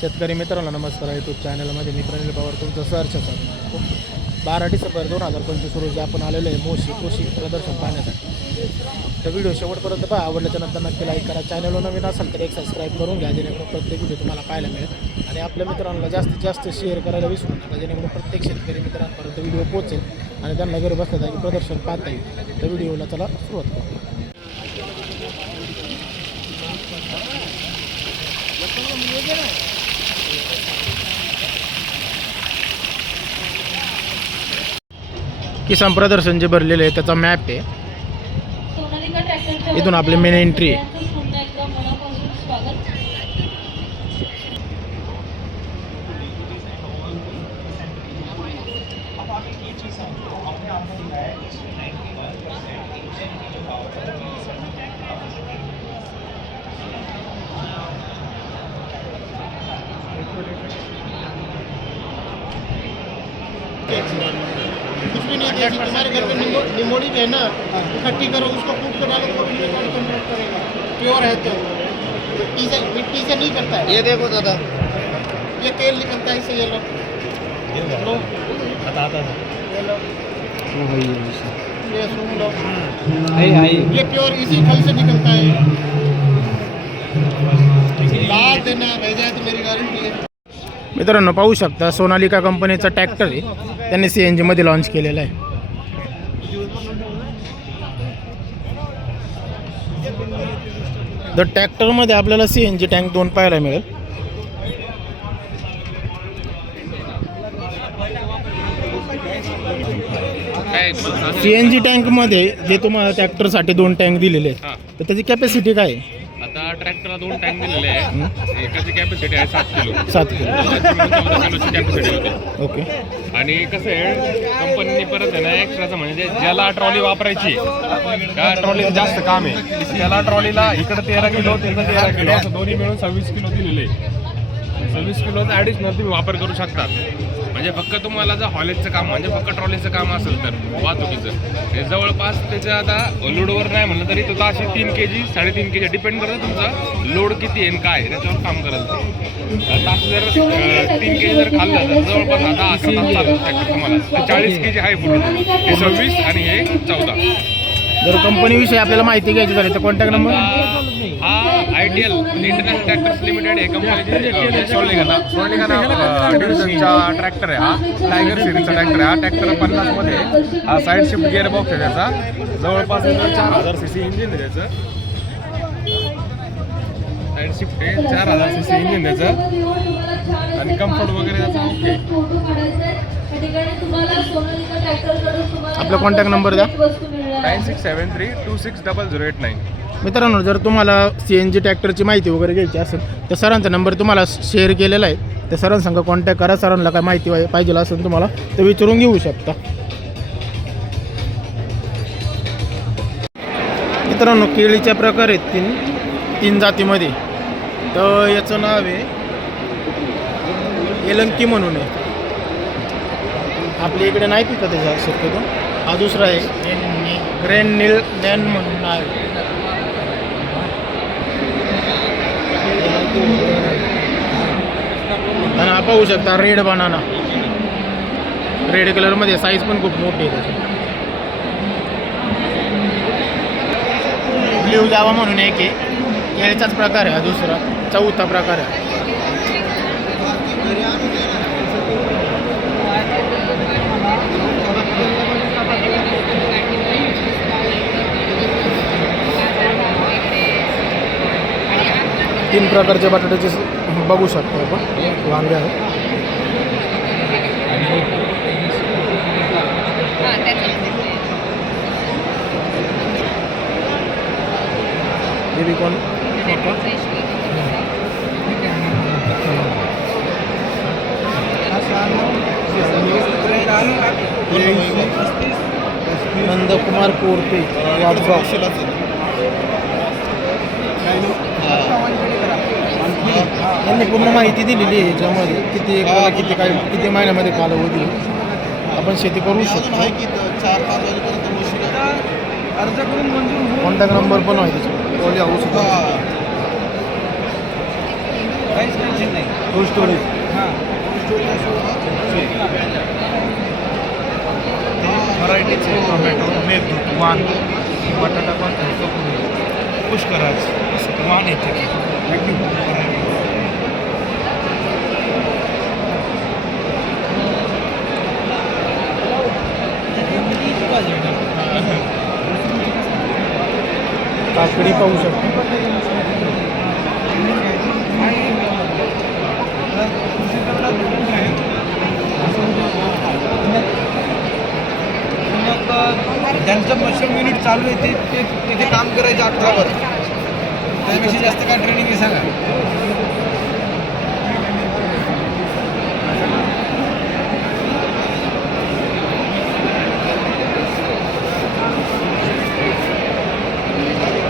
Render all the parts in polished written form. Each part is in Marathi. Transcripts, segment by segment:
शेतकरी मित्रांनो नमस्कार. यूट्यूब चॅनलमध्ये मी प्रनिल पवार तुमचं सहर्ष करतो. 12 डिसेंबर 2025 रोजी आपण आलेलो आहे मोशी कृषी प्रदर्शन पाहण्यासाठी. तर व्हिडिओ शेवटपर्यंत पहा. आवडल्याच्या नंतर नक्की लाईक करा. चॅनलवर नवीन असेल तर एक सबस्क्राईब करून घ्या, जेणेकरून प्रत्येक व्हिडिओ तुम्हाला पाहायला मिळेल. आणि आपल्या मित्रांना जास्तीत जास्त शेअर करायला विसरू नका, जेणेकरून प्रत्येक शेतकरी मित्रांपर्यंत व्हिडिओ पोहोचेल आणि त्यांना घरी बसल्या जागी प्रदर्शन पाहता येईल. तर व्हिडिओला चला सुरुवात करू. किसान प्रदर्शन जे भरलेले आहे त्याचा मॅप आहे. इथून आपली मेन एंट्री आहे. कुछ भी नहीं देसी, तुम्हारे घर में निमोनी है ना, इकट्ठी करो, उसको कूट कर डालो, वो कन्वर्ट करेगा. प्योर है तो मिट्टी से नहीं करता है. ये देखो दादा, ये तेल निकलता है इससे. ये लो बताता था, ये सुन लो, ये प्योर इसी फल से निकलता है. दाल देना भेजा तो मेरी गारंटी है. मित्रांनो पाहू शकता सोनालिका कंपनीचा ट्रॅक्टर आहे, त्यांनी CNG मध्ये लॉन्च केलेला आहे. तर ट्रॅक्टरमध्ये आपल्याला CNG टँक 2 पाहायला मिळेल. CNG टँकमध्ये जे तुम्हाला ट्रॅक्टरसाठी 2 टँक दिलेले आहेत तर त्याची कॅपॅसिटी काय आहे? आता ट्रॅक्टरला 2 टँक दिलेले आहे. एकाची कॅपॅसिटी आहे 7 किलो. 7 किलो 14 किलोची कॅपॅसिटी होती. ओके. आणि कसं आहे कंपनीने परत आहे ना एक्स्ट्राचं म्हणजे ज्याला ट्रॉली वापरायची त्या ट्रॉलीचं जास्त काम आहे त्याला ट्रॉलीला इकडं 13 किलो तिथं 13 किलो असं दोन्ही मिळून 26 किलो दिलेले आहे. 26 किलोचा ॲडिशनल तुम्ही वापर करू शकता. म्हणजे फक्त तुम्हाला जर हॉलेजचं काम म्हणजे फक्त ट्रॉलीचं काम असेल तर वाहतुकीचं हे जवळपास त्याचं आता लोडवर नाही म्हणलं तरी तो 3 kg 3.5 kg डिपेंड करतं तुमचा लोड किती आहे काय त्याच्यावर काम करत. तास जर 3 kg जर खाल्लं तर जवळपास आता 11 तास चालू ट्रॅक्टर तुम्हाला तर 40 kg आहे पूर्ण. हे 26 आणि हे 14. जर कंपनीविषयी आपल्याला माहिती घ्यायची झाली तर कॉन्टॅक्ट नंबर हा ITL इंटरनॅशनल ट्रॅक्टर्स लिमिटेड हे कंपनीचे सोनालिका डिव्हिजनचा ट्रॅक्टर आहे. हा टायगर सिरीजचा ट्रॅक्टर आहे. हा ट्रॅक्टर 50 मध्ये हा साईड शिफ्ट गिअर बॉक्स आहे त्याचा. जवळपास 4000 cc इंजिन आहे त्याचं. साईड शिफ्ट आहे 4000 cc इंजिन त्याचं आणि कम्फर्ट वगैरे त्याचा ओके. आपला कॉन्टॅक्ट नंबर द्या. 9673260089. मित्रांनो जर तुम्हाला CNG ट्रॅक्टरची माहिती वगैरे घ्यायची असेल तर सरांचा नंबर तुम्हाला शेअर केलेला आहे. त्या सरांसंग कॉन्टॅक्ट करा. सरांना काय माहिती पाहिजे असेल तुम्हाला तर विचारून घेऊ शकता. मित्रांनो केळीच्या प्रकार आहेत तीन जातीमध्ये. तर याचं नाव आहे एलंकी म्हणून आहे. आपल्या इकडे नाही पिकत त्याचा शक्यतो. हा दुसरा आहे ग्रँड नील नॅन म्हणून नाव आहे. आणि हा पाहू शकता रेड बनाना. रेड कलरमध्ये साईज पण खूप मोठी आहे त्याची. ब्ल्यू जावा म्हणून एक आहे केळीचाच प्रकार आहे. हा दुसरा 4था प्रकार आहे. तीन प्रकारचे बटाट्याचे बघू शकतो आपण. वांगे आहे बेबीकॉर्न नंदकुमार कोरपे यांनी पूर्ण माहिती दिलेली आहे याच्यामध्ये किती महिन्यामध्ये कालावधी आपण शेती करू शकतो. कॉन्टॅक्ट नंबर पण आहे त्याच्यावर. स्टोरेज हां व्हरायटीचे टोमॅटो मेघदूत वाण बटाटा पण पुष्कराज वाण येते काकडी पाहू शकतो. ज्यांचं मशरूम युनिट चालू आहे ते तिथे काम करायचं आठवड्यावर त्यापेक्षा जास्त काय ट्रेनिंग आहे सांगा.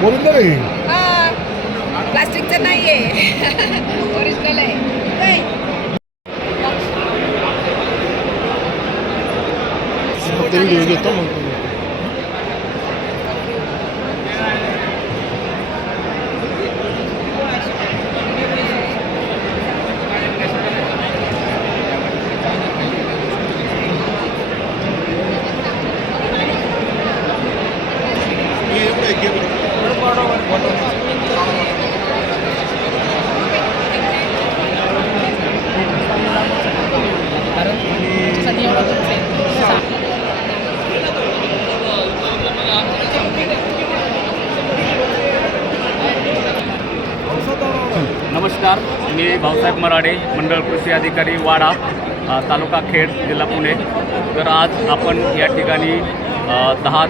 बोलून दे रे. प्लास्टिकचं नाही आहे ओरिजिनल आहे. व्हिडिओ घेतो मग. नमस्कार, मी भाऊसाहेब मराडे, मंडळ कृषी अधिकारी वाडा, तालुका खेड, जिल्हा पुणे. तर आज आपण या ठिकाणी 10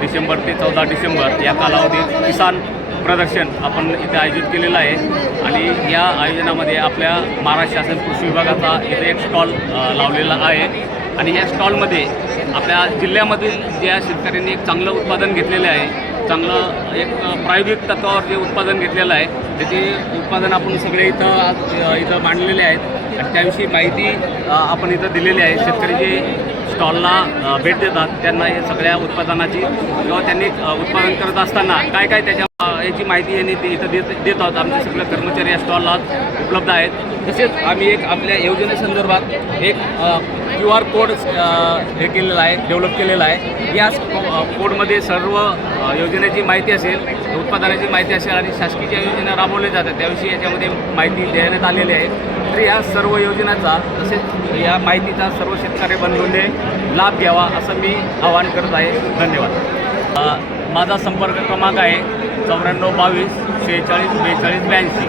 डिसेंबर ते 14 डिसेंबर या कालावधीत किसान प्रदर्शन आपण इथे आयोजित केलेलं आहे. आणि या आयोजनामध्ये आपल्या महाराष्ट्र शासन कृषी विभागाचा इथे एक स्टॉल लावलेला आहे. आणि या स्टॉलमध्ये आपल्या जिल्ह्यामधील ज्या शेतकऱ्यांनी एक चांगलं उत्पादन घेतलेलं आहे, चांगलं एक प्रायोगिक तत्त्वावर जे उत्पादन घेतलेलं आहे त्याचे उत्पादन आपण सगळे इथं मांडलेले आहेत. आणि त्याविषयी माहिती आपण इथं दिलेली आहे. शेतकरी जे स्टॉलला भेट देतात त्यांना हे सगळ्या उत्पादनाची किंवा त्यांनी उत्पादन करत असताना काय काय त्याच्या याची माहिती यांनी ते इथं देत आहोत. आमचे सगळे कर्मचारी या स्टॉलला उपलब्ध आहेत. तसेच आम्ही एक आपल्या योजनेसंदर्भात एक QR कोड हे केलेला आहे, डेव्हलप केलेला आहे. या कोडमध्ये सर्व योजनेची माहिती असेल, उत्पादनाची माहिती असेल आणि शासकीय ज्या योजना राबवल्या जातात त्याविषयी याच्यामध्ये माहिती देण्यात आलेली आहे. तर या सर्व योजनांचा तसेच या माहितीचा सर्व शेतकरी बंधूंनी लाभ घ्यावा असं मी आवाहन करत आहे. धन्यवाद. माझा संपर्क क्रमांक आहे 94 22 46 42 82.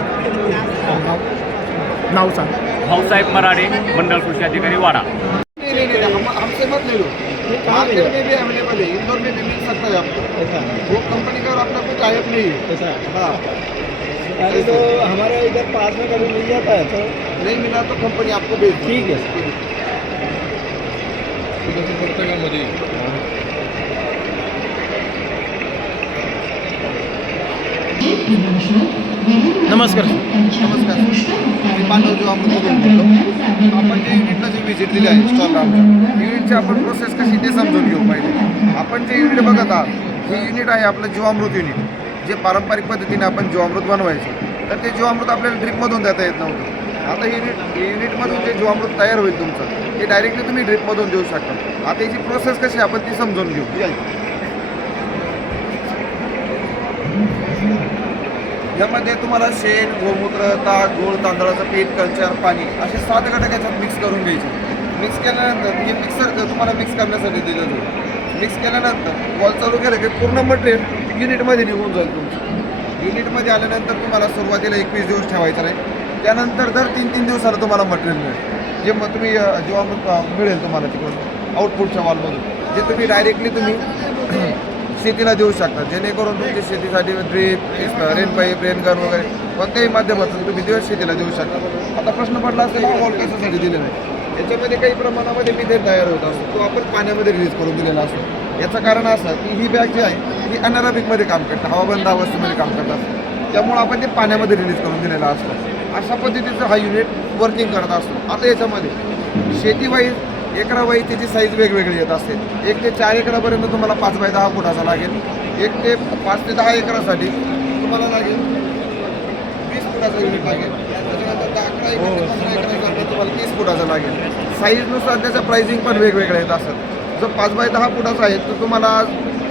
नाव सांग. भाऊसाहेब मराडे, मंडल कृषी अधिकारी वाडा. हमसे मत ले लो, मार्केट में भी अवेलेबल है, इंदौर में भी मिल सकता है आपको. वो कंपनी का अपना कोई टाइप नहीं है. हाँ, अरे तो हमारे इधर पास में कभी मिल जाता है तो नहीं मिला तो कंपनी आपको भेज देगी. ठीक है. नमस्कार. नमस्कार, मी पांडव जो अमृतमधून बोलतो. आपण जे युनिटला जी व्हिजिट दिली आहे स्टॉलला आमच्या युनिटची आपण प्रोसेस कशी ते समजून घेऊ. पहिले आपण जे युनिट बघत आहात हे युनिट आहे आपलं जीवामृत युनिट, जे पारंपरिक पद्धतीने आपण जीवामृत बनवायचं. तर ते जीवामृत आपल्याला ड्रिपमधून देता येत नव्हतं. आता युनिटमधून जे जीवामृत तयार होईल तुमचं ते डायरेक्टली तुम्ही ड्रिपमधून देऊ शकता. आता याची प्रोसेस कशी आपण ती समजून घेऊ. यामध्ये तुम्हाला शेण, गोमूत्र, ताक, गूळ, तांदळाचं पीठ, कल्चर, पाणी असे 7 घटक याच्यात मिक्स करून घ्यायचे. मिक्स केल्यानंतर हे मिक्सर तुम्हाला मिक्स करण्यासाठी दिलं जाईल. मिक्स केल्यानंतर बॉल चालू केलं की पूर्ण मटेरियल युनिटमध्ये निघून जाईल तुमचं. युनिटमध्ये आल्यानंतर तुम्हाला सुरुवातीला 21 दिवस ठेवायचं नाही. त्यानंतर दर 3-3 दिवसाला तुम्हाला मटेरियल मिळेल. जे मग तुम्ही जेव्हा मिळेल तुम्हाला तिकडून आउटपुटच्या वॉलमधून जे तुम्ही डायरेक्टली तुम्ही शेतीला देऊ शकता. जेणेकरून तुमच्या शेतीसाठी drip, rain pipe, rain gun वगैरे कोणत्याही माध्यमातून तुम्ही दिवस शेतीला देऊ शकता. आता प्रश्न पडला असेल की बॉल कशासाठी दिलेला आहे. याच्यामध्ये काही प्रमाणामध्ये मिथेन तयार होत असतो, तो आपण पाण्यामध्ये रिलीज करून दिलेला असतो. याचं कारण असं की ही बॅग जी आहे ही अनारोबिकमध्ये काम करते, हवाबंद अवस्थेमध्ये काम करत असतो. त्यामुळं आपण ते पाण्यामध्ये रिलीज करून दिलेला असतो. अशा पद्धतीचं हा युनिट वर्किंग करत असतो. आता याच्यामध्ये शेतीवाईज एकरावाईज त्याची साईज वेगवेगळी येत असते. 1 ते 4 एकरापर्यंत तुम्हाला 5 बाय 10 फुटाचा लागेल. 1 ते 5 ते 10 एकरासाठी तुम्हाला लागेल 20 फुटाचा युनिट लागेल. त्याच्यानंतर 11 फुटाचा लागेल. साईजनुसार त्याच्या प्राइसिंग पण वेगवेगळ्या आहेत असं. जर 5x10 फुटाचा आहे तर तुम्हाला आज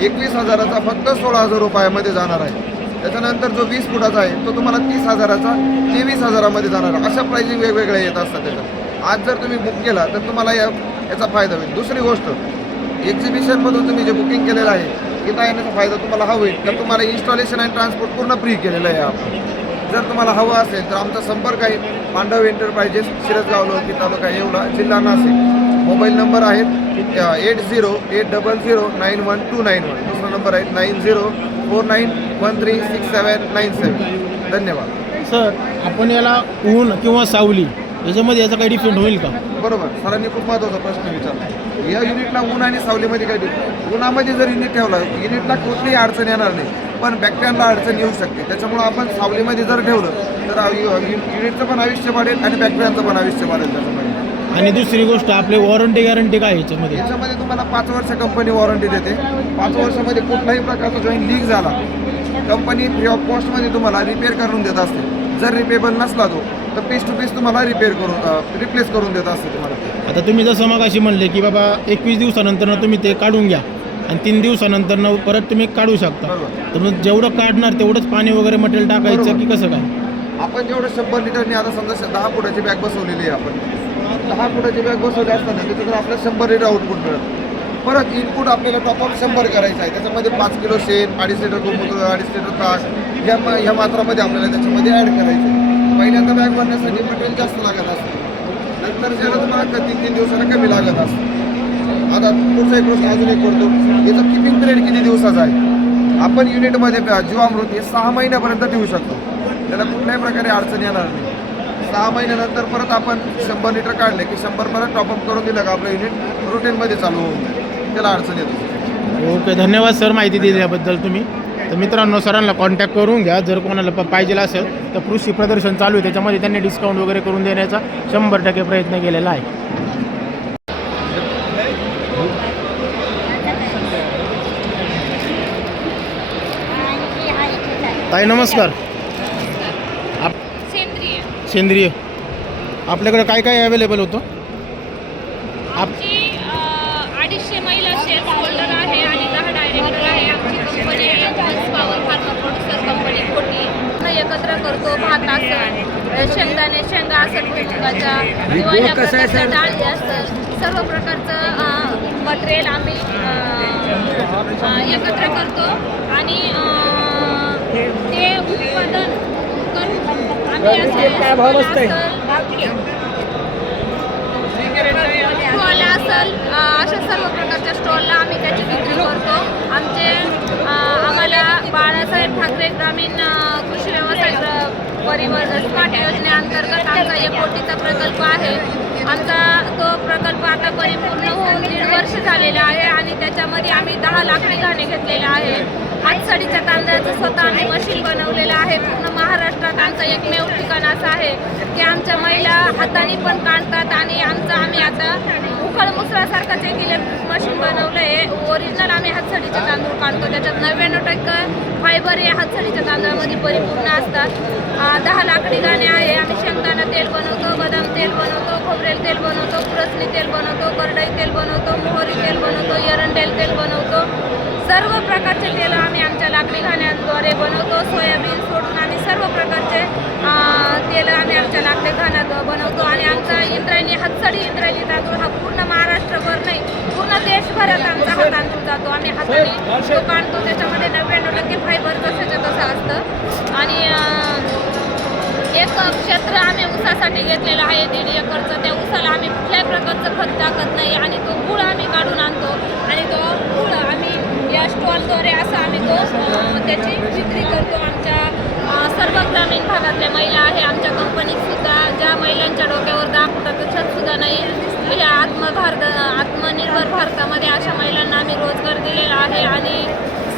21,000चा फक्त 16,000 रुपयामध्ये जाणार आहे. त्याच्यानंतर जो 20 फुटाचा आहे तो तुम्हाला 30,000चा 23,000मध्ये जाणार आहे. अशा प्राइसिंग वेगवेगळ्या येत असतात त्याच्यात. आज जर तुम्ही बुक केला तर तुम्हाला याचा फायदा होईल. दुसरी गोष्ट, एक्झिबिशनमधून तुम्ही जे बुकिंग केलेलं आहे इथं येण्याचा फायदा तुम्हाला हा होईल तर तुम्हाला इन्स्टॉलेशन आणि ट्रान्सपोर्ट पूर्ण फ्री केलेलं आहे आपण. जर तुम्हाला हवं असेल तर आमचा संपर्क आहे पांडव एंटरप्राइजेस, शिरसगाव लोकी, तालुका येवला, जिल्हा नाशिक. मोबाईल नंबर आहेत 8080091291. दुसरा नंबर आहे 9049136797. धन्यवाद. सर, आपण याला ऊन किंवा सावली याच्यामध्ये याचा काही डिफरंट होईल का? बरोबर, सरांनी खूप महत्त्वाचा प्रश्न विचारला. या युनिटला ऊन आणि सावलीमध्ये काय डिफरन्स? उन्हामध्ये जर युनिट ठेवला युनिटला कुठलीही अडचण येणार नाही, पण बॅक्टेरियाला अडचण येऊ शकते. त्याच्यामुळं आपण सावलीमध्ये जर ठेवलं तर युनिटचं पण आयुष्य वाढेल आणि बॅक्टेरियाचं पण आयुष्य वाढेल त्याच्यामध्ये. आणि दुसरी गोष्ट, आपली वॉरंटी गॅरंटी काय याच्यामध्ये? याच्यामध्ये तुम्हाला 5 वर्ष कंपनी वॉरंटी देते. 5 वर्षामध्ये कुठलाही प्रकारचा जॉईंट लीक झाला कंपनी फ्री ऑफ कॉस्टमध्ये तुम्हाला रिपेअर करून देत असते. जर रिपेबल नसला तो तर पीस टू पीस तुम्हाला रिप्लेस करून देत असते तुम्हाला. आता तुम्ही जसं मग अशी म्हणले की बाबा 21 दिवसानंतर तुम्ही ते काढून घ्या आणि 3 दिवसानंतर परत तुम्ही काढू शकता. बरोबर. तर मग जेवढं काढणार तेवढंच पाणी वगैरे मटेरियल टाकायचं बरोबर. की कसं काय? आपण जेवढं 100 लिटरनी आता समजा 10 फुटाची बॅग बसवलेली आहे आपण. 10 फुटाची बॅग बसवली असताना तिथून आपल्याला 100 लिटर आउटपुट मिळत. परत इनपुट आपल्याला टॉपअप 100 करायचं आहे. त्याच्यामध्ये 5 किलो शेण, 2.5 लिटर गोमूत्र, 2.5 लिटर ताक ह्या मात्रामध्ये आपल्याला त्याच्यामध्ये ॲड करायचं आहे. पहिल्यांदा बॅग भरण्यासाठी मटेरियल जास्त लागत असतं, नंतर ज्याला तुम्हाला 3 दिवसाला कमी लागत असतं. आता पुढचा एक प्रश्न अजून एक करतो, याचा किपिंग पिरियड किती दिवसाचा आहे? आपण युनिटमध्ये जीवामृत हे 6 महिन्यापर्यंत ठेवू शकतो. त्याला कुठल्याही प्रकारे अडचण येणार नाही. 6 महिन्यानंतर परत आपण 100 लिटर काढले की 100 परत टॉपअप करून दिलं का आपलं युनिट रुटीनमध्ये चालू होऊन जाईल. त्याला अडचण येतो. ओके, धन्यवाद सर माहिती दिल्याबद्दल तुम्ही. तर मित्रांनो, सरांना कॉन्टॅक्ट करून घ्या. जर कोणाला पाहिजे असेल तर कृषी प्रदर्शन चालू आहे, त्याच्यामध्ये त्यांनी डिस्काउंट वगैरे करून देण्याचा 100% प्रयत्न केलेला आहे. ताई नमस्कार. सेंद्रिय सेंद्रिय आपल्याकडे काय काय अवेलेबल होतं? आमची 250 महिला शेअर होल्डर आहे आणि 10 डायरेक्टर आहे. आमची company power pharma producer company खोटी. एकत्र करतो भात असेल, शेंगदाणे, शेंगा असेल, भुईमुगाच्या किंवा या प्रकारच्या डाळी असेल, सर्व प्रकारचं मटेरियल आम्ही एकत्र करतो आणि ते उत्पादन करून आम्ही काय भाव असतं स्टॉल असेल, अशा सर्व प्रकारच्या स्टॉलला आम्ही त्याची विक्री करतो. आम्हाला बाळासाहेब ठाकरे ग्रामीण कृषी व्यवसाय परिवर्तन स्मार्ट योजनेअंतर्गत आमचा 1 कोटीचा प्रकल्प आहे. आमचा तो प्रकल्प आता परिपूर्ण होऊन 1.5 वर्ष झालेला आहे आणि त्याच्यामध्ये आम्ही 10 लाकडी घाणे घेतलेले आहे. हातसडीच्या तांदळाचं स्वतः आम्ही मशीन बनवलेलं आहे. पूर्ण महाराष्ट्रात आमचं एकमेव ठिकाण असं आहे की आमच्या महिला हाताने पण काढतात आणि आम्ही आता उखळ मुसळासारखंच एक इलेक्ट्रिक मशीन बनवलं आहे. ओरिजिनल आम्ही हातसडीचे तांदूळ काढतो. त्याच्यात 99% फायबर हे हातसडीच्या तांदळामध्ये परिपूर्ण असतात. 10 लाकडी घाणे आहे. आम्ही शेंगदाणा तेल बनवतो, बदाम तेल बनवतो, खोबरेल तेल बनवतो, पुरसणी तेल बनवतो, करडई तेल बनवतो, मोहरी तेल बनवतो, एरंडेल तेल बनवतो. सर्व प्रकारचे तेल आम्ही आमच्या लाकडी घाण्यांद्वारे बनवतो. सोयाबीन सोडून आम्ही सर्व प्रकारचे तेल आम्ही आमच्या लाकडी घाण्यात बनवतो आणि आमचा हातसडी इंद्रायणी तांदूळ हा पूर्ण महाराष्ट्रभर नाही, पूर्ण देशभरात आमचा हा तांदूळ जातो. आम्ही हाताने तो काढतो. त्याच्यामध्ये 99% फायबर तसंच्या तसं असतं आणि एक क्षेत्र आम्ही ऊसासाठी घेतलेलं आहे 1.5 एकरचं. त्या ऊसाला आम्ही कुठल्याही प्रकारचं खत टाकत नाही आणि तो गुळ आम्ही काढून आणतो आणि तो गुळ आम्ही या स्टॉलद्वारे असं आम्ही त्याची विक्री करतो. आमच्या सर्व ग्रामीण भागातल्या महिला आहे. आमच्या कंपनीतसुद्धा ज्या महिलांच्या डोक्यावर 10 फुटाचं छतसुद्धा नाही, या आत्मनिर्भर भारतामध्ये अशा महिलांना आम्ही रोजगार दिलेला आहे आणि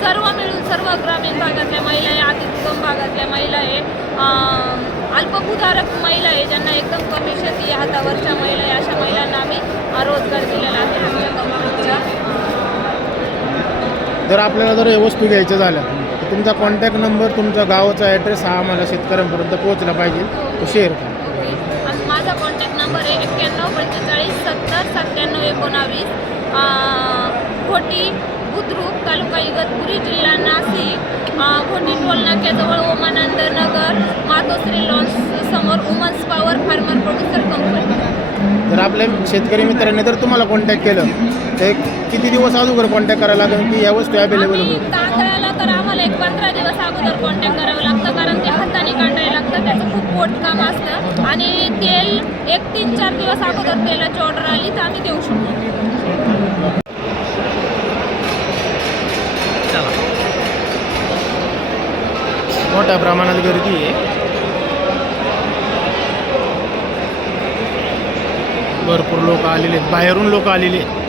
सर्व मिळून सर्व ग्रामीण भागातल्या महिला आहे, अतिदुर्गम भागातल्या महिला आहे, अल्पभूधारक महिला आहे, ज्यांना एकदम कमी शेती हातावरच्या महिला आहे, अशा महिलांना आम्ही रोजगार दिलेला आहे आमच्या कंपनीच्या. जर आपल्याला जर हे वस्तू घ्यायच्या झाल्या तर तुमचा कॉन्टॅक्ट नंबर, तुमचा गावाचा ॲड्रेस हा आम्हाला शेतकऱ्यांपर्यंत पोहोचला पाहिजे, तो शेअर करा. माझा कॉन्टॅक्ट नंबर नंबर आहे 9145709719. घोटी बुद्रुक तालुका इगतपुरी जिल्हा नाशिक. घोटी टोल नाक्याजवळ ओमानंद नगर मातोश्री लॉन्च समोर women's power farmer producer company. जर आपल्या शेतकरी मित्रांनी जर तुम्हाला कॉन्टॅक्ट केलं तर किती दिवस अगोदर कॉन्टॅक्ट करायला लागेल की या वस्तू अवेलेबल आम्ही होईल? तांदळाला तर आम्हाला एक 15 दिवस अगोदर कॉन्टॅक्ट करावं लागतं, कारण ते हाताने काढायला लागतं, त्याचं खूप पोटकाम असतं. आणि तेल एक 3-4 दिवस अगोदर तेलाची ऑर्डर आली तर आम्ही देऊ शकतो. मोठ्या प्रमाणात गर्दी आहे. भरपूर लोक आलेले आहेत, बाहेरून लोक आलेले आहेत.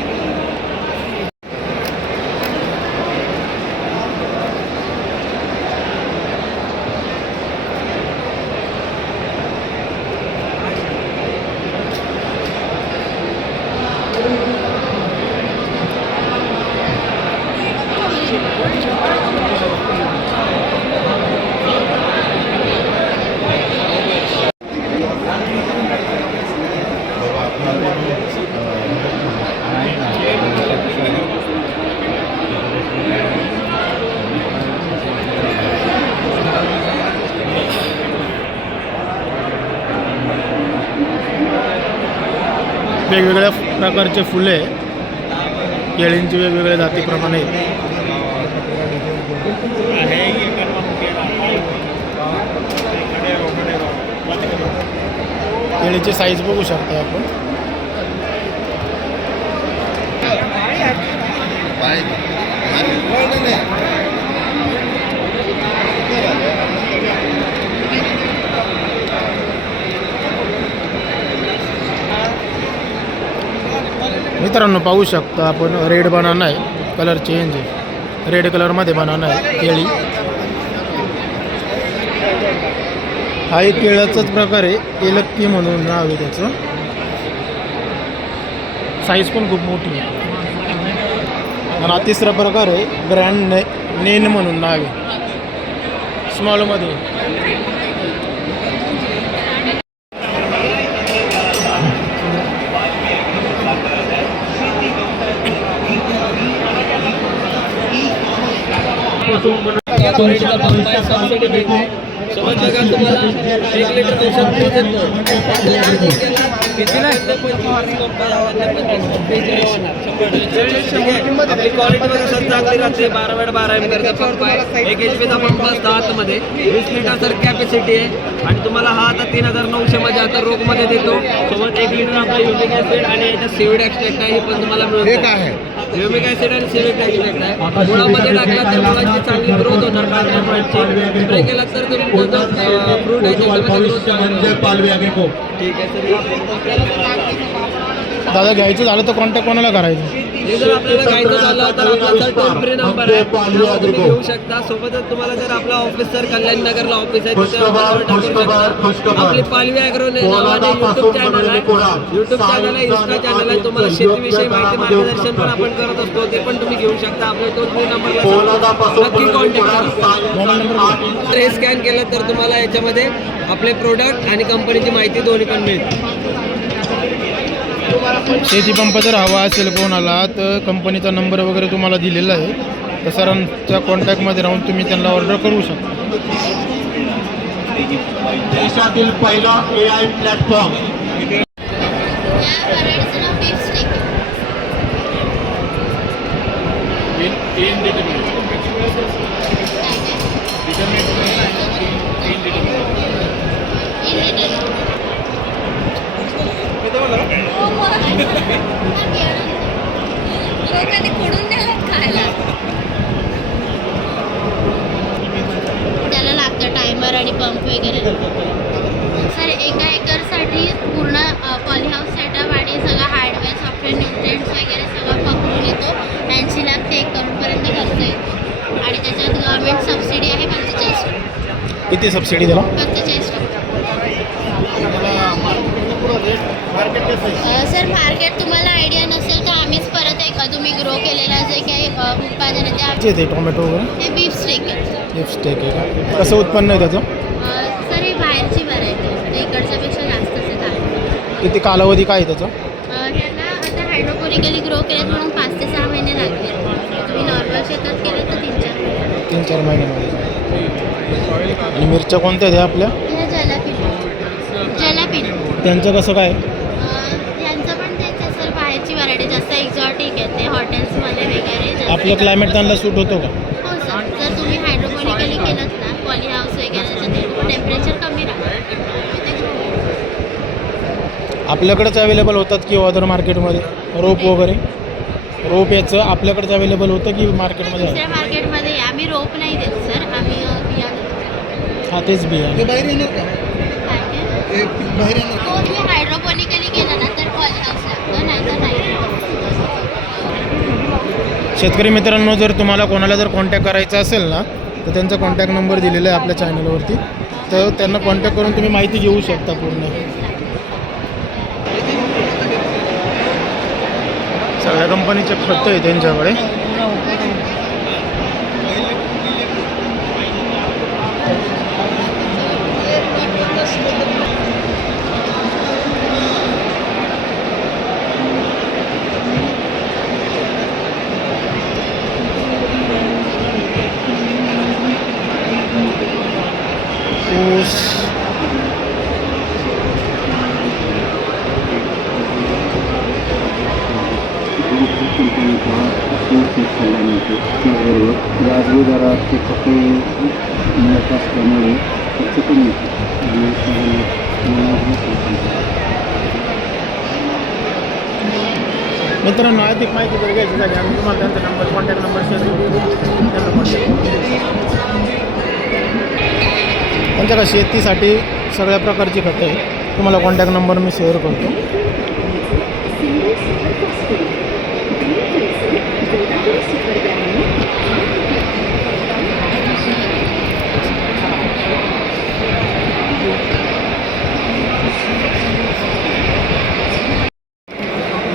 वेगवेगळ्या प्रकारचे फुले, केळींची वेगवेगळ्या जातीप्रमाणे आहेत. केळीची साईज बघू शकता आपण. मित्रांनो पाहू शकता आपण रेड बनाना आहे, कलर चेंज आहे, रेड कलरमध्ये बनाना आहे केळी. हा एक केळाचाच प्रकार आहे, एलक्की म्हणून नाव आहे त्याचं. साईज पण खूप मोठी आहे. आणि हा तिसरा प्रकार आहे ग्रँड नेन म्हणून नाव आहे, स्मॉलमध्ये. सोबत बघा तुम्हाला 1 लिटर औषध देतो. आपली क्वालिटी बघा सर चांगली राहते. 12/12 एमपीचा पंप आहे. 1 HP चा पंप असतो आतमध्ये. 20 लिटर सर कॅपॅसिटी आहे. आणि तुम्हाला हा आता 3900 मध्ये आता रोगमध्ये देतो. सोबत 1 लिटर आपला युमिक ॲसिड आणि याच्यात सीविड एक्स्ट्रॅक्ट आहे, हे पण तुम्हाला मिळून जाईल. युमिक ॲसिड आणि सीविड एक्स्ट्रॅक्ट आहे. मुळामध्ये टाकला तर मुळाची चांगली ग्रोथ होणार. स्प्रे केला तर तुमचा फ्रूट आहे त्याच्यामध्ये ग्रोथ ठीक आहे सर. दादा घ्यायचं झालं तर कॉन्टॅक्ट कोणाला करायचं? हे जर आपल्याला घ्यायचं झालं तर आपला सर टोल फ्री नंबर आहे, त्यावर तुम्ही घेऊ शकता. सोबतच तुम्हाला जर आपला ऑफिस सर कल्याण नगरला ऑफिस आहे तिथे करू शकता. आपली पालवी ॲग्रो नावाने यूट्यूब चॅनल आहे, यूट्यूब चॅनल आहे, इंस्टा चॅनल आहे. तुम्हाला शेतीविषयी माहिती मार्गदर्शन पण आपण करत असतो, ते पण तुम्ही घेऊ शकता. आपल्या टोल फ्री नंबरला नक्की कॉन्टॅक्ट करा. हे स्कॅन केलं तर तुम्हाला याच्यामध्ये आपले प्रोडक्ट आणि कंपनीची माहिती दोन्ही पण मिळते. शेती पंप जर हवा असेल कोणाला तर कंपनीचा नंबर वगैरे तुम्हाला दिलेला आहे, तर सरांच्या कॉन्टॅक्टमध्ये राहून तुम्ही त्यांना ऑर्डर करू शकता. देशातील पहिला AI प्लॅटफॉर्म. लोकांनी फोडून द्यायला खायला. त्याला लागतं टायमर आणि पंप वगैरे. सर एका एकरसाठी पूर्ण पॉलीहाऊस सेटअप आणि सगळं हार्डवेअर सॉफ्टवेअर न्यूट्रिएंट्स वगैरे सगळं पकडून येतो. 80 लाख ते 1 करोडपर्यंत खर्च येतो. आणि त्याच्यात गव्हर्नमेंट सबसिडी आहे 45%. किती सबसिडी द्याला? 45%. सर मार्केट तुम्हाला आयडिया नसेल तर आम्हीच परत एक तुम्ही ग्रो केलेलं जे काही उत्पादन आहे जे ते टोमॅटो वगैरे ते बीफ स्टेक आहे. बीफ स्टेक आहे का? कसं उत्पन्न आहे त्याचं? सर ही बाहेरची व्हरायटी आहे, इकडच्यापेक्षा जास्तच आहे. किती कालावधी काय आहे त्याचा? ह्याला आता हायड्रोपोनिकली ग्रो केलेत म्हणून 5 ते 6 महिने लागतील. तुम्ही नॉर्मल शेतात केले तर 3-4 महिने. 3-4 महिन्यामध्ये. आणि मिरच्या कोणत्या द्या आपल्या? ह्या जलापीठ त्यांचं कसं काय? ह्यांचं पण तेच आहे सर, बाहेरची व्हरायटी जास्त एक्झॉटिक आहे ते हॉटेल्समध्ये वगैरे जास्त. आपलं क्लायमेट त्यांना सूट होतो का? हो सर, जर तुम्ही हायड्रोपोनिकली केलं ना पॉली हाऊस वगैरे तर ते टेम्परेचर कमी राहतं ते grow होतं. आपल्याकडेच अवेलेबल होतात की अदर मार्केटमध्ये रोप वगैरे? रोप याचं आपल्याकडेच अवेलेबल होतं की मार्केटमध्ये आहे? दुसऱ्या मार्केटमध्ये आम्ही रोप नाही देत सर, आम्ही बिया देतो. हां तेच बिया. काय काय? हो, तुम्ही हायड्रोपोनिकली केलं ना तर पॉली हाऊस लागतं, नाही तर नाही. शेतकरी मित्रांनो, जर तुम्हाला कोणाला जर कॉन्टॅक्ट करायचा असेल ना तर त्यांचा कॉन्टॅक्ट नंबर दिलेला आहे आपल्या चॅनलवरती, तर त्यांना कॉन्टॅक्ट करून तुम्ही माहिती घेऊ शकता पूर्ण. सगळ्या कंपनीचे खतं आहे त्यांच्याकडे. ऊस, व्याजदरात ते कपडे मिळत असल्यामुळे खर्च कमी होतो आणि मित्रांनो अधिक माहिती जर घ्यायची झाली आम्ही तुम्हाला त्यांचा नंबर कॉन्टॅक्ट नंबर शेअर करू. त्यांचा कॉन्टॅक्ट त्यांच्याकडे शेतीसाठी सगळ्या प्रकारची खतं आहे. तुम्हाला कॉन्टॅक्ट नंबर मी शेअर करतो.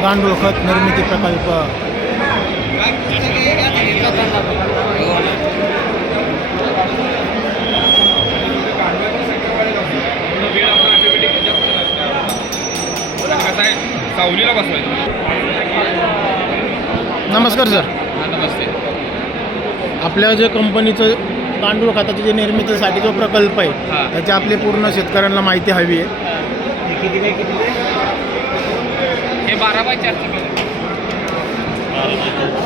गांडूळ खत निर्मिती प्रकल्प. सावलीला बसवायचं. नमस्कार सर, नमस्ते. आपल्या जे कंपनीचं गांडूळ खताची जे निर्मितीसाठी जो प्रकल्प आहे हां. त्याची आपली पूर्ण शेतकऱ्यांना माहिती हवी आहे. हे 12x4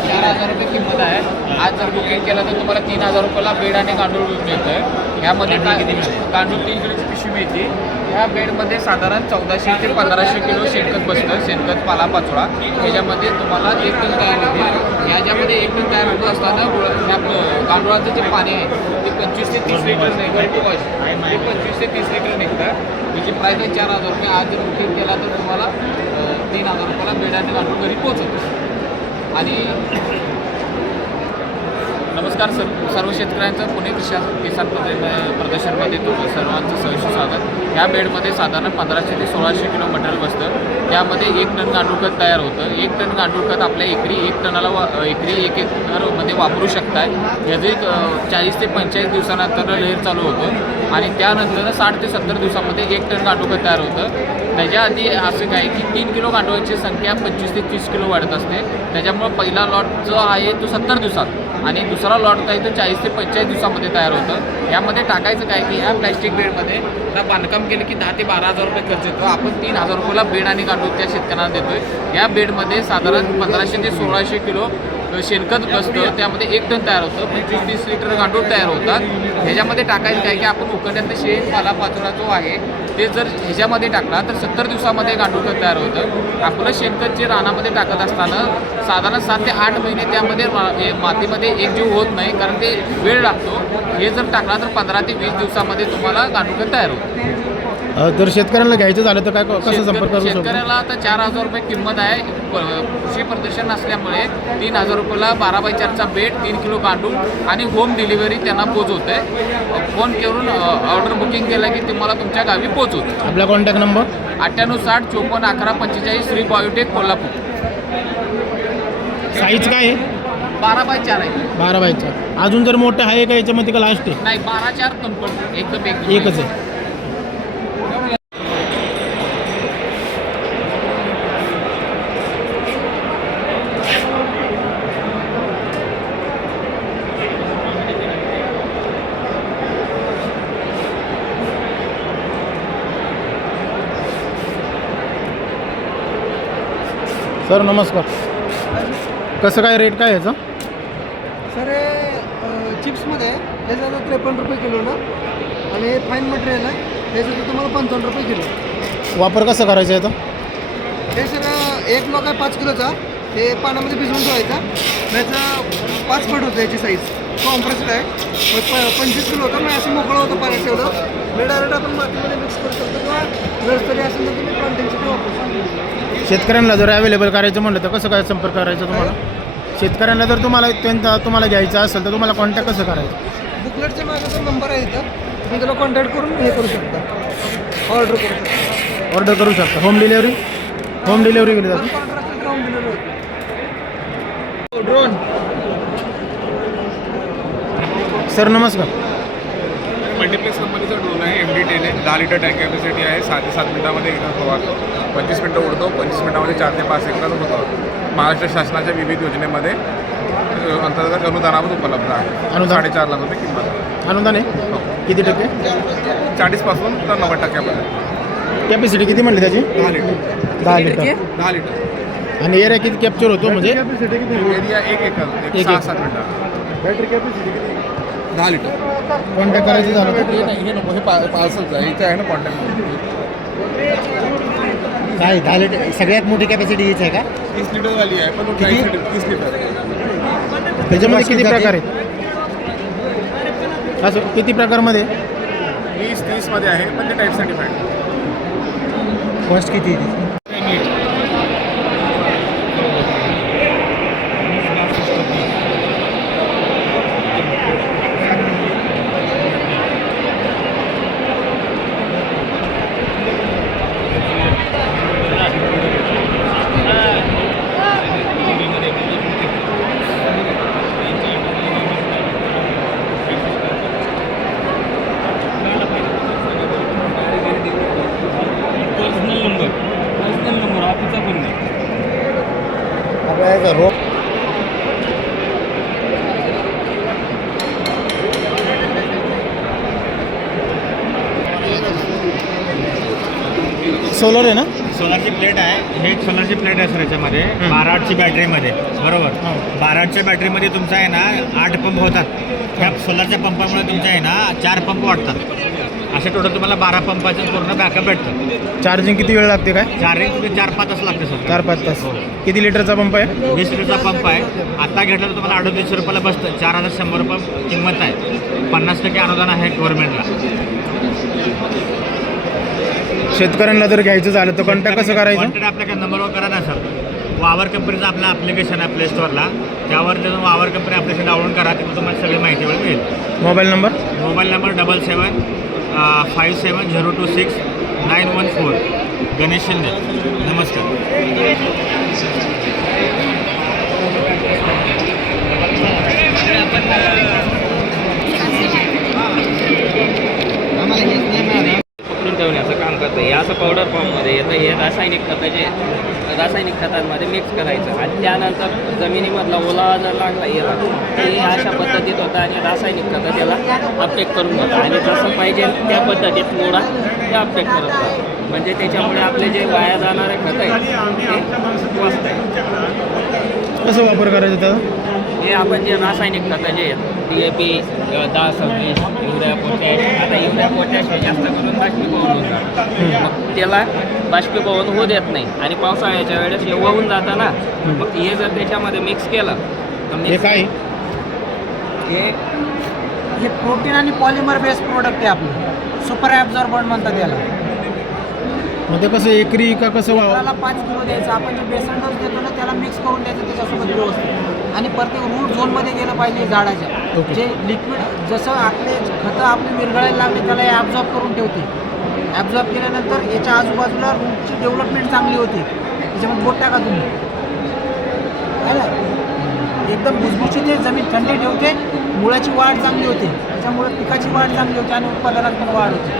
4,000 रुपये किंमत आहे. आज जर बुकिंग केलं तर तुम्हाला 3,000 रुपयाला बेड आणि गांडूळ मिळतं आहे. ह्यामध्ये काय गांडूळ 3 किलोची पिशवी मिळते. ह्या बेडमध्ये साधारण 1400 ते 1500 किलो शेणखत बसतं. शेणखत पालापाचोळा ह्याच्यामध्ये तुम्हाला 1 टन तयार होते. ह्याच्यामध्ये 1 टन तयार होत असताना आपलं गांडुळाचं जे पाणी आहे ते 25 ते 30 लिटर निघतं. ते 25 ते 30 लिटर निघतं. त्याची प्राईस आहे 4,000 रुपये. आज जर बुकिंग केला तर तुम्हाला 3,000 रुपयाला बेड आणि गांडूळ घरी पोहोचवतो. आणि नमस्कार सर्व शेतकऱ्यांचं पुणे किसान प्रदर्शनमध्ये तुमचं सर्वांचं सहर्ष स्वागत. ह्या बेडमध्ये साधारण 1500 ते 1600 किलो मटेरियल बसतं. त्यामध्ये 1 टन गांडूळ खत तयार होतं. 1 टन गांडूळ खत आपल्या एकरी 1 टनाला एकरी 1 एकरमध्ये वापरू शकताय. ह्याचे 40 ते 45 दिवसानंतर लहर चालू होतं आणि त्यानंतर 60 ते 70 दिवसामध्ये 1 टन गांडूळ खत तयार होतं. त्याच्या आधी असं काय की 3 किलो गांडूळाची संख्या 25 ते 30 किलो वाढत असते. त्याच्यामुळं पहिला लॉट जो आहे तो 70 दिवसात आणि दुसरा लॉट काय तो 40 ते 45 दिवसामध्ये तयार होतं. यामध्ये टाकायचं काय की ह्या प्लॅस्टिक बेडमध्ये आता बांधकाम केलं की 10 ते 12,000 रुपये खर्च येतो. आपण 3,000 रुपयाला बेड आणि गांडूळ त्या शेतकऱ्यांना देतोय. या बेडमध्ये साधारण 1500 ते 1600 किलो शेणखत बसतं. त्यामध्ये 1 टन तयार होतं. 25-30 लिटर गांडूळ तयार होतात. ह्याच्यामध्ये टाकायचं काय की आपण उकड्यातलं शेण पालापाचोळा जो आहे ते जर ह्याच्यामध्ये टाकला तर 70 दिवसामध्ये गांडूळ खत तयार होतं. आपलं शेणखत जे रानामध्ये टाकत असताना साधारण 7 ते 8 महिने त्यामध्ये मातीमध्ये एकजीव होत नाही, कारण ते वेळ लागतो. हे जर टाकला तर 15 ते 20 दिवसामध्ये तुम्हाला गांडूळ खत तयार होतं. जर शेतकऱ्यांना घ्यायचं झालं तर काय कसं संपर्क करू शकतो? शेतकऱ्याला आता 4,000 रुपये किंमत आहे. कृषी प्रदर्शन असल्यामुळे 3,000 रुपयाला 12x4चा बेड, 3 किलो गांडूळ आणि होम डिलिव्हरी त्यांना पोचवते. फोन करून ऑर्डर बुकिंग केलं की तुम्हाला तुमच्या गावी पोचवतो. आपला contact number 98 60 54 11 45 Shri biotech Kolhapur. Size काय आहे? 12x4 आहे. 12x4. अजून जर मोठं आहे का याच्यामध्ये का लास्ट आहे? नाही 12x4 कंपनी एकदम एकच आहे. सर नमस्कार. कसं काय रेट काय ह्याचं? सर चिप्समध्ये हे झालं 53 रुपये किलो ना, आणि हे फाईन मटेरियल आहे त्याचं तुम्हाला 55 रुपये किलो. वापर कसं करायचं याचा? हे सर एक ब्लॉक आहे 5 किलोचा, हे पाण्यामध्ये भिजवून ठेवायचा. त्याचं 5 पट होतं याची साईज, कॉम्प्रेस्ड आहे. 25 किलो होतं, मग असं मोकळं होतं पाण्यात ठेवलं. मी डायरेक्ट आपण मातीमध्ये मिक्स करू शकतो किंवा नर्सरी असेल तर तुम्ही प्लांटिंगसाठी वापरू शकता. शेतकऱ्यांना जर अवेलेबल करायचं म्हटलं तर कसं काय संपर्क करायचा तुम्हाला? शेतकऱ्यांना जर तुम्हाला घ्यायचं असेल तर तुम्हाला कॉन्टॅक्ट कसं करायचं? बुकलेटच्या माझा नंबर आहे इथं, तुम्ही त्याला कॉन्टॅक्ट करून हे करू शकता, ऑर्डर करू शकता. ऑर्डर करू शकता. होम डिलेवरी केली जाते. होम डिलिव्हरी होती. ड्रोन सर नमस्कार. मल्टिप्लेक्स कंपनीचा ड्रोन आहे, MD10 आहे. 10 लिटर टँक कॅपॅसिटी आहे. 6 ते 7 मिनिटामध्ये एकदा फवारतो. 25 मिनिटं उडतो. 25 मिनिटामध्ये 4 ते 5 एकदाच होतो. महाराष्ट्र शासनाच्या विविध योजनेमध्ये अंतर्गत अनुदानावर उपलब्ध आहे. अनुदान? 4.5 लाख रुपये किंमत आहे. अनुदान आहे किती टक्के? 40% तर 90% कॅपॅसिटी किती म्हणली त्याची? 10 लिटर. 10 लिटर. 10 लिटर. आणि एरिया किती कॅप्चर होतो म्हणजे? एरिया 1 एकर, एक 6-7 मिनिटं. बॅटरी कॅपॅसिटी किती? 10 लिटर. कॉन्टॅक्ट करायचं झालं तर हे नाही, हे नको, हे पार्सलचं आहे. इथे आहे ना कॉन्टॅक्ट. काय 10 लिटर सगळ्यात मोठी कॅपॅसिटी हीच आहे का? 30 लिटरवाली आहे, पण 30 लिटर आहे. त्याच्यामध्ये किती प्रकार आहेत? असं किती प्रकारमध्ये? 20-30 मध्ये आहे, पण ते टाईप सर्टिफाईड. कॉस्ट किती आहे? पर्सनल नंबर ऑफिसचा पण नाही. सोलर आहे ना? सोलारची प्लेट आहे. हे एक सोलारची प्लेट आहे सर याच्यामध्ये 12 बॅटरीमध्ये, बरोबर. 12 बॅटरीमध्ये तुमचा आहे ना 8 पंप होतात. त्या सोलारच्या पंपामुळे तुमच्या आहे ना 4 पंप वाढतात. असे टोटल तुम्हाला 12 पंपाचं पूर्ण बॅकअप भेटतं. चार्जिंग किती वेळ लागते काय? चार्जिंग तुम्ही 4-5 तास लागते सर. 4-5 तास. किती लिटरचा पंप आहे? 20 लिटरचा पंप आहे. आता घेतलं तर तुम्हाला 3800 रुपयाला बसतं. 4100 रुपये किंमत आहे. 50% अनुदान आहे गव्हर्नमेंटला. शेतकऱ्यांना जर घ्यायचं झालं तर कॉन्टॅक्ट कसं करायचं? कॉन्टॅक्ट आपल्याकडे नंबरवर करा ना सर. वावर कंपनीचं आपलं ॲप्लिकेशन आहे प्ले स्टोअरला, त्यावर जाऊन वावर कंपनी ॲप्लिकेशन डाउनलोड करा. तिथून तुम्हाला सगळी माहिती मिळेल. Mobile number? Mobile number 7757026914. Ganesh Shinde. नमस्कार. पकडून ठेवण्याचं काम करतं. हे असं पावडर फॉर्ममध्ये येतं. हे रासायनिक खतांमध्ये मिक्स करायचं आणि त्यानंतर जमिनीमधला ओलावा जर लागला याला ते अशा पद्धतीत होतं आणि रासायनिक खतं त्याला अपटेक करून होतं आणि जसं पाहिजे त्या पद्धतीत मोडा ते अपटेक करत राहतं. म्हणजे त्याच्यामुळे आपले जे वाया जाणारे खतं आहे ते वाचत आहे. कसं वापर करायचं त्याचा? हे आपण जे रासायनिक खतं जे आहेत DAP 10-26 युरिया पोटॅश. आता युरिया पोटॅश हे जास्त करून बाष्पीभवन होऊन जातं. मग त्याला बाष्पीभवन होऊ देत नाही आणि पावसाळ्याच्या वेळेस हे वाहून जातं ना. मग हे जर त्याच्यामध्ये मिक्स केलं तर हे काय? हे प्रोटीन आणि पॉलिमर बेस्ड प्रोडक्ट आहे आपलं. सुपर ॲब्झॉर्बंट म्हणतात त्याला. मग ते कसं एकरी का कसं त्याला 5 किलो द्यायचं. आपण जे बेसन डोस देतो ना त्याला मिक्स करून द्यायचं त्याच्यासोबत व्यवस्थित. आणि प्रत्येक रूट झोनमध्ये गेलं पाहिजे झाडाच्या. ओके. जे लिक्विड जसं आपले खतं आपले विरघळायला लागले त्याला हे ॲब्झॉर्ब करून ठेवते. ॲब्झॉर्ब केल्यानंतर याच्या आजूबाजूला रूटची डेव्हलपमेंट चांगली होते. त्याच्यामध्ये बोट टाका तुम्ही काय एकदम भुसभुशीत जमीन थंडी ठेवते. मुळाची वाढ चांगली होते. त्याच्यामुळे पिकाची वाढ चांगली होते आणि उत्पादनात पण वाढ होते.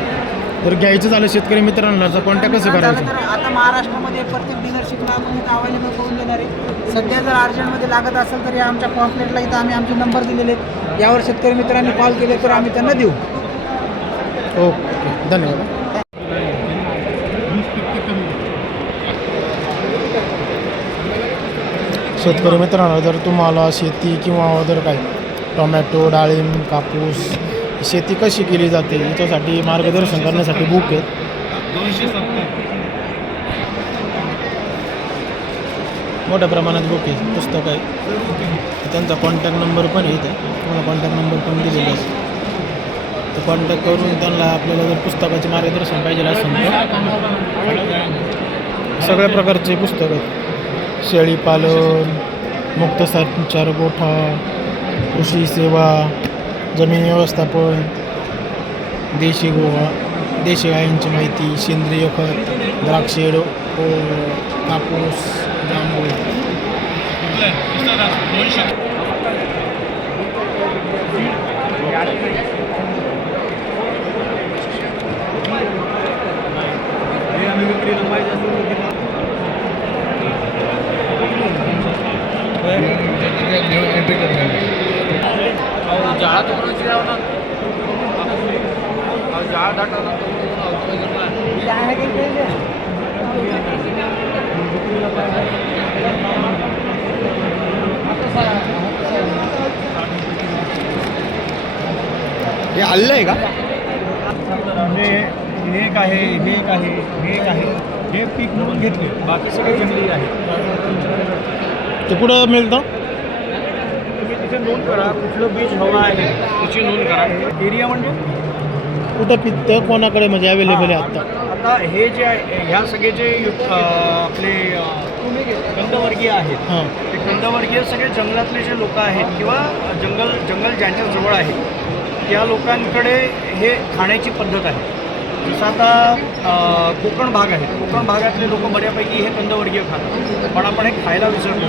तर घ्यायचं झालं शेतकरी मित्रांना तर कॉन्टॅक्ट कसं करायचं? तर आता महाराष्ट्रामध्ये प्रत्येक डीलरशिपला आपण इथं अवेलेबल करून देणार आहे. सध्या जर अर्जंटमध्ये लागत असेल तर या आमच्या पॉम्पलेटला इथं आम्ही आमचे नंबर दिलेले आहेत. यावर शेतकरी मित्रांनी कॉल केले तर आम्ही त्यांना देऊ. ओके धन्यवाद. शेतकरी मित्रांनो, जर तुम्हाला शेती किंवा अदर काही टोमॅटो, डाळिंब, कापूस शेती कशी केली जाते याच्यासाठी मार्गदर्शन करण्यासाठी बुक आहेत. 270. मोठ्या प्रमाणात बुक आहे, पुस्तक आहे. त्यांचा कॉन्टॅक्ट नंबर पण आहे इथे, तुम्हाला कॉन्टॅक्ट नंबर पण दिलेला आहे. तर कॉन्टॅक्ट करून त्यांना आपल्याला जर पुस्तकाचे मार्गदर्शन पाहिजे असेल तर सगळ्या प्रकारचे पुस्तक आहेत. शेळीपालन, मुक्त संचार गोठा, कृषी सेवा, जमीन व्यवस्थापन, देशी गायींची माहिती, सेंद्रिय खत, द्राक्षे, कापूस, जांभूळ. हे आलेलं आहे का? हे एक आहे, हे एक आहे, हे एक आहे. हे पीक म्हणून घेतले, बाकी सगळे जंगली आहे. ते कुठं मिळतं? तुम्ही तिथे नोंद करा कुठलं बीज हवं आहे त्याची नोंद करा. एरिया म्हणजे कुठं पिकतं, कोणाकडे म्हणजे अवेलेबल आहे आत्ता? आता हे जे आहे, ह्या सगळे जे आपले कंदवर्गीय आहेत, हां. ते कंदवर्गीय सगळे जंगलातले जे लोक आहेत किंवा जंगल ज्यांच्या जवळ आहे त्या लोकांकडे हे खाण्याची पद्धत आहे. जसं आता कोकण भाग आहे, कोकण भागातले लोक बऱ्यापैकी हे कंदवर्गीय खातात, पण आपण हे खायला विसरलो.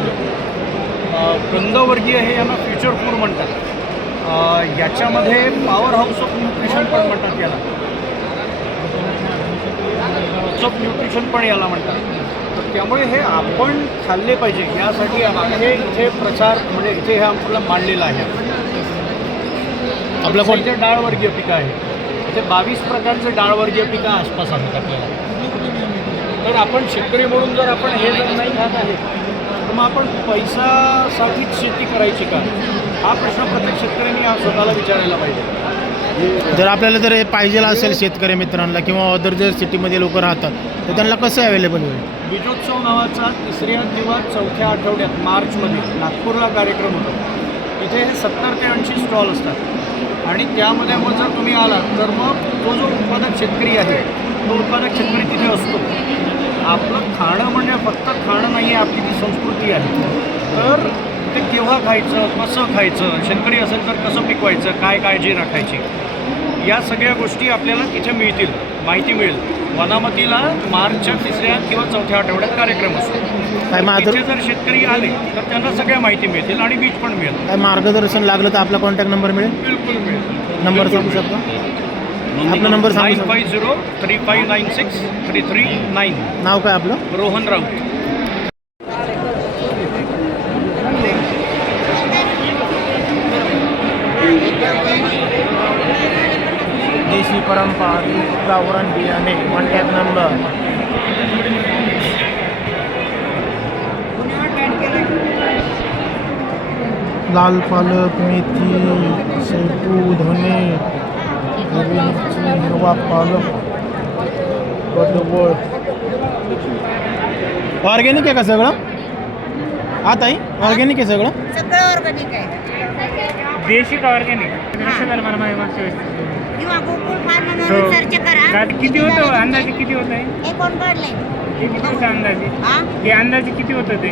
कंदवर्गीय हे यांना फ्युचर फूड म्हणतात. याच्यामध्ये पॉवर हाऊस ऑफ न्यूट्रिशन पण म्हणतात याला, ऑफ न्यूट्रिशन पण याला म्हणतात. तर त्यामुळे हे आपण खाल्ले पाहिजे यासाठी हे इथे प्रचार म्हणजे इथे हे आपल्याला मांडलेलं आहे. आपलं कोणते डाळवर्गीय पिकं आहे, इथे 22 प्रकारचे डाळवर्गीय पिकं आसपास आहेत आपल्याला. तर आपण शेतकरी म्हणून जर आपण हे जर नाही खात आहे तर मग आपण पैसासाठीच शेती करायची का, हा प्रश्न प्रत्येक शेतकऱ्यांनी स्वतःला विचारायला पाहिजे. जर आपल्याला जर हे पाहिजे असेल शेतकरी मित्रांना किंवा अदर जर सिटीमध्ये लोक राहतात तर त्यांना कसं अवेलेबल होईल? बीजोत्सव नावाचा 3ऱ्या किंवा 4थ्या आठवड्यात मार्चमध्ये नागपूरला कार्यक्रम होतो. इथे हे 70 ते 80 स्टॉल असतात आणि त्यामध्ये मग जर तुम्ही आलात तर मग तो जो उत्पादक शेतकरी आहे तो उत्पादक शेतकरी तिथे असतो. आपलं खाणं म्हणजे फक्त खाणं नाही आहे, आपली ती संस्कृती आहे. तर ते केव्हा खायचं, कसं खायचं, शेतकरी असेल तर कसं पिकवायचं, काय काळजी राखायची, या सगळ्या गोष्टी आपल्याला तिथे मिळतील, माहिती मिळेल. वनामतीला मार्चच्या 3ऱ्या किंवा 4थ्या आठवड्यात कार्यक्रम असतो. तिथे जर शेतकरी आले तर त्यांना सगळ्या माहिती मिळतील आणि बीज पण मिळेल. काय मार्गदर्शन लागलं तर आपला कॉन्टॅक्ट नंबर मिळेल? बिलकुल मिळेल. नंबर सांगू शकता? आपला नंबर सांगू शकता? 95035339. नाव काय आपलं? रोहन राऊत. देशी परंपरा गावरान बियाणे, कॉन्टॅक्ट नंबर. लाल पालक, मेथी, शेपू, धने, हिरवी मिरची, हिरवा पालक, कडवळ. ऑर्गॅनिक आहे का सगळं? हा ताई, ऑर्गॅनिक आहे सगळं? सगळं ऑर्गॅनिक आहे. देशी का ऑर्गॅनिक? मला मागच्या वेळेस किंवा गोकुळ फार्म म्हणून सर्च करा. किती होतं अंदाजे, किती होत आहे हे कोण काढलंय? किती होतं अंदाजे? हा हे अंदाजे किती होतं ते?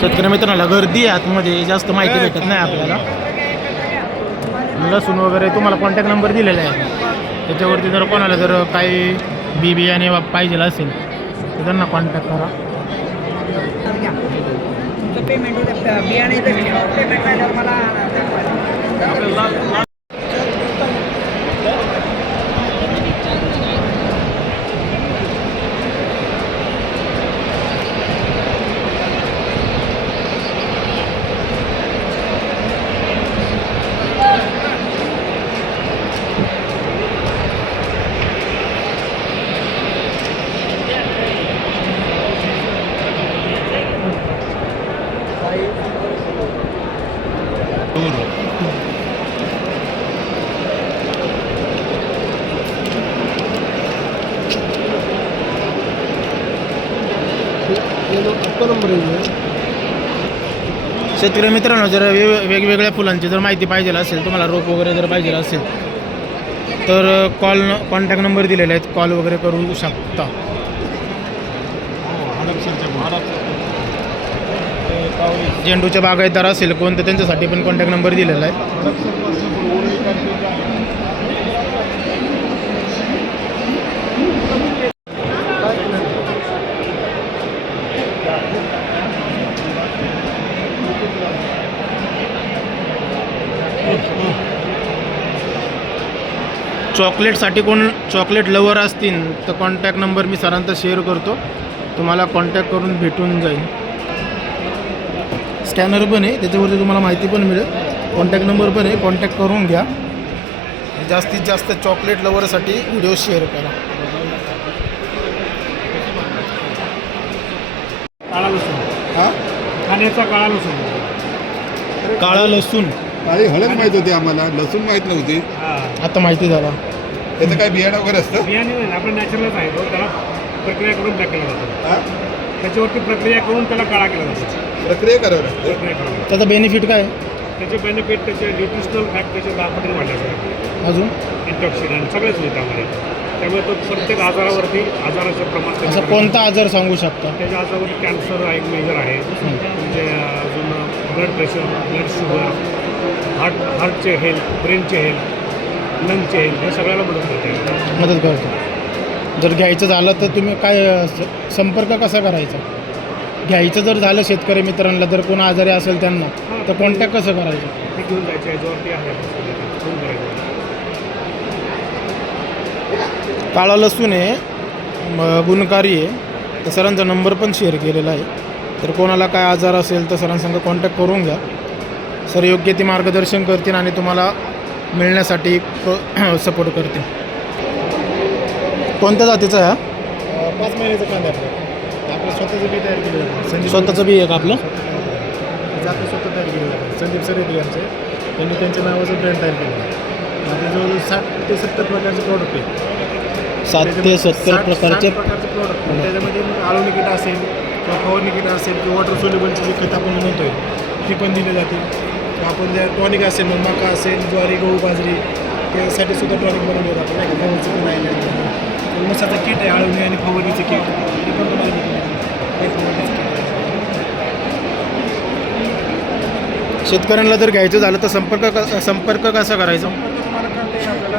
शेतकरी मित्रांना गर्दी आहे आतमध्ये, जास्त माहिती भेटत नाही आपल्याला. लसूण वगैरे तुम्हाला कॉन्टॅक्ट नंबर दिलेला आहे, त्याच्यावरती जर कोणाला जर काही बियाणे पाहिजे असेल तर त्यांना कॉन्टॅक्ट करा. पेमेंट बियाणे पेमेंट मला शेतकरी मित्रांनो, जर वेगवेगळ्या फुलांची जर माहिती पाहिजे असेल, तुम्हाला रोप वगैरे जर पाहिजे असेल तर कॉन्टॅक्ट नंबर दिलेले आहेत, कॉल वगैरे करू शकता. झेंडूच्या बागायतदार असेल कोण तर त्यांच्यासाठी पण कॉन्टॅक्ट नंबर दिलेला आहे. चॉकलेटसाठी कोण चॉकलेट लवर असतील तर कॉन्टॅक्ट नंबर मी सरांचा शेअर करतो, तुम्हाला कॉन्टॅक्ट करून भेटून जाईल. स्कॅनर पण आहे, त्याच्यावरती तुम्हाला माहिती पण मिळेल. कॉन्टॅक्ट नंबर पण आहे, कॉन्टॅक्ट करून घ्या. जास्तीत जास्त चॉकलेट लवरसाठी व्हिडिओ शेअर करा. काळा लसूण, हा खाण्याचा काळा लसूण. काळा लसूण काळी हळद माहित होती आम्हाला, लसूण माहित नव्हती. आता माहिती झाला. त्याचं काय बियाणं वगैरे असतं? बियाणे नाही, आपण नॅचरलच आहे तो, त्याला प्रक्रिया करून टाकला जातो. त्याच्यावरती प्रक्रिया करून त्याला काळा केला जातो. प्रक्रिया करावं लागतं. प्रक्रिया करावी लागते. त्याचा बेनिफिट काय आहे? त्याचे बेनिफिट, त्याचे न्यूट्रिशनल फॅक्ट त्याचे 10% वाढण्यासाठी, अजून अँटीऑक्सिडंट सगळेच होते त्यामध्ये. त्यामुळे तो प्रत्येक आजारावरती आजाराचं प्रमाण असं त्याच्यामध्ये कोणता आजार सांगू शकता? त्याच्या आजारावरती कॅन्सर एक मेजर आहे, म्हणजे अजून ब्लड प्रेशर, ब्लड शुगर, हार्टचे हेल्थ, ब्रेनचे हेल्थ, लंगचे हेल्थ, हे सगळ्याला मदत करते. मदत करतो. जर घ्यायचं झालं तर तुम्ही काय संपर्क कसा करायचा? घ्यायचं जर झालं शेतकरी मित्रांना, जर कोण आजारी असेल त्यांना, तर कॉन्टॅक्ट कसं करायचं? हे घेऊन जायचं, याच्यावरती आहे फोन करायचं. काळा लसूण आहे, गुणकारी आहे. तर सरांचा नंबर पण शेअर केलेला आहे. तर कोणाला काय आजार असेल तर सरांसंग कॉन्टॅक्ट करून घ्या. सर योग्य ते मार्गदर्शन करतील आणि तुम्हाला मिळण्यासाठी सपोर्ट करतील. कोणत्या जातीचा आहे? 5 महिन्याचा कांदा आपलं स्वतःचं बी तयार केलं जातं. स्वतःचं बी आहे का आपलं? जातं स्वतः तयार केलं जातं. संदीप सर येते आमचे, त्यांनी त्यांच्या नावाचं ब्रँड तयार केलं आहे. आपल्या जवळ 60 ते 70 प्रकारचे प्रॉडक्ट आहे. 7 ते 70 प्रकारचे प्रॉडक्ट. त्याच्यामध्ये मग आळवणी किट असेल किंवा फवारणी किट असेल किंवा वॉटर सोल्युबलची जी खत आपण म्हणतोय ती पण दिली जाते. किंवा आपण जर टॉनिक असेल, मग मका असेल, ज्वारी, गहू, बाजरी, त्यासाठी सुद्धा टॉनिक बनवलं जातं. नाही का, गव्हाचं पण आहे. ऊसाचं किट आहे, आळवणी आणि फवारणीचं किट, ते पण तुम्हाला फवारणीचं किट आहे. शेतकऱ्यांना जर घ्यायचं झालं तर संपर्क कसा करायचा? तुम्हाला कळतं आहे आपल्याला,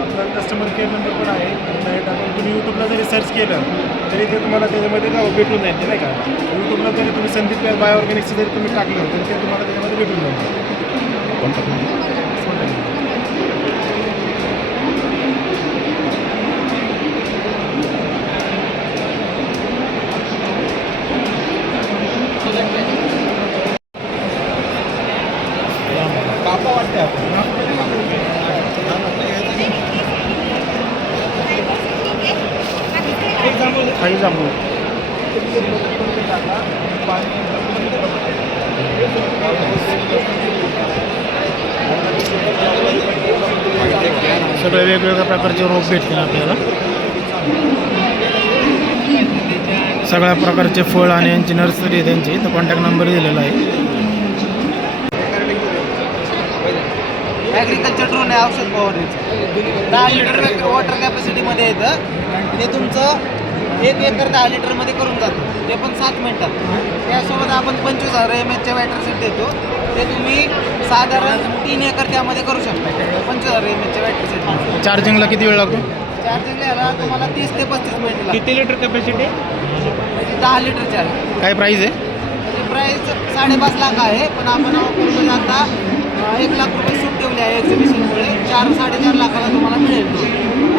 आपला कस्टमर केअर नंबर पण आहे. डायरेक्ट आपण तुम्ही यूट्यूबला जरी सर्च केलं तरी ते तुम्हाला त्याच्यामध्ये भेटून जाईल. ते नाही का, यूट्यूबला जरी तुम्ही संदीप बाय ऑर्गॅनिक्सचं जरी तुम्ही टाकलं तरी ते तुम्हाला त्याच्यामध्ये भेटून जाईल. काही जांभूळ सगळे वेगवेगळ्या प्रकारचे रोप भेटतील आपल्याला. सगळ्या प्रकारचे फळ आणि यांची नर्सरी आहे त्यांची, तर कॉन्टॅक्ट नंबर दिलेला आहे. ॲग्रिकल्चर ड्रोन आहे, औषध फवारणीचं 10 लिटर वॉटर कॅपॅसिटीमध्ये येतं. ते तुमचं 1 एकर 10 लिटरमध्ये करून जातं, ते पण 7 मिनिटात. त्यासोबत आपण 25,000 mAhच्या वॅटर सेट देतो, ते तुम्ही साधारण 3 एकर त्यामध्ये करू शकता. 25,000 mAhच्या वॅटर सेट. चार्जिंगला किती वेळ लागतो? चार्जिंग यायला तुम्हाला 30 ते 35 मिनिट लागतात. किती लिटर कॅपॅसिटी? 10 लिटरचे आहे. काय प्राईस आहे? त्याची प्राईस 5.5 लाख आहे, पण आपण ऑफरमध्ये आता 1 लाख रुपये सूट ठेवली आहे एक्झिबिशनमुळे. 4-4.5 लाखाला तुम्हाला मिळेल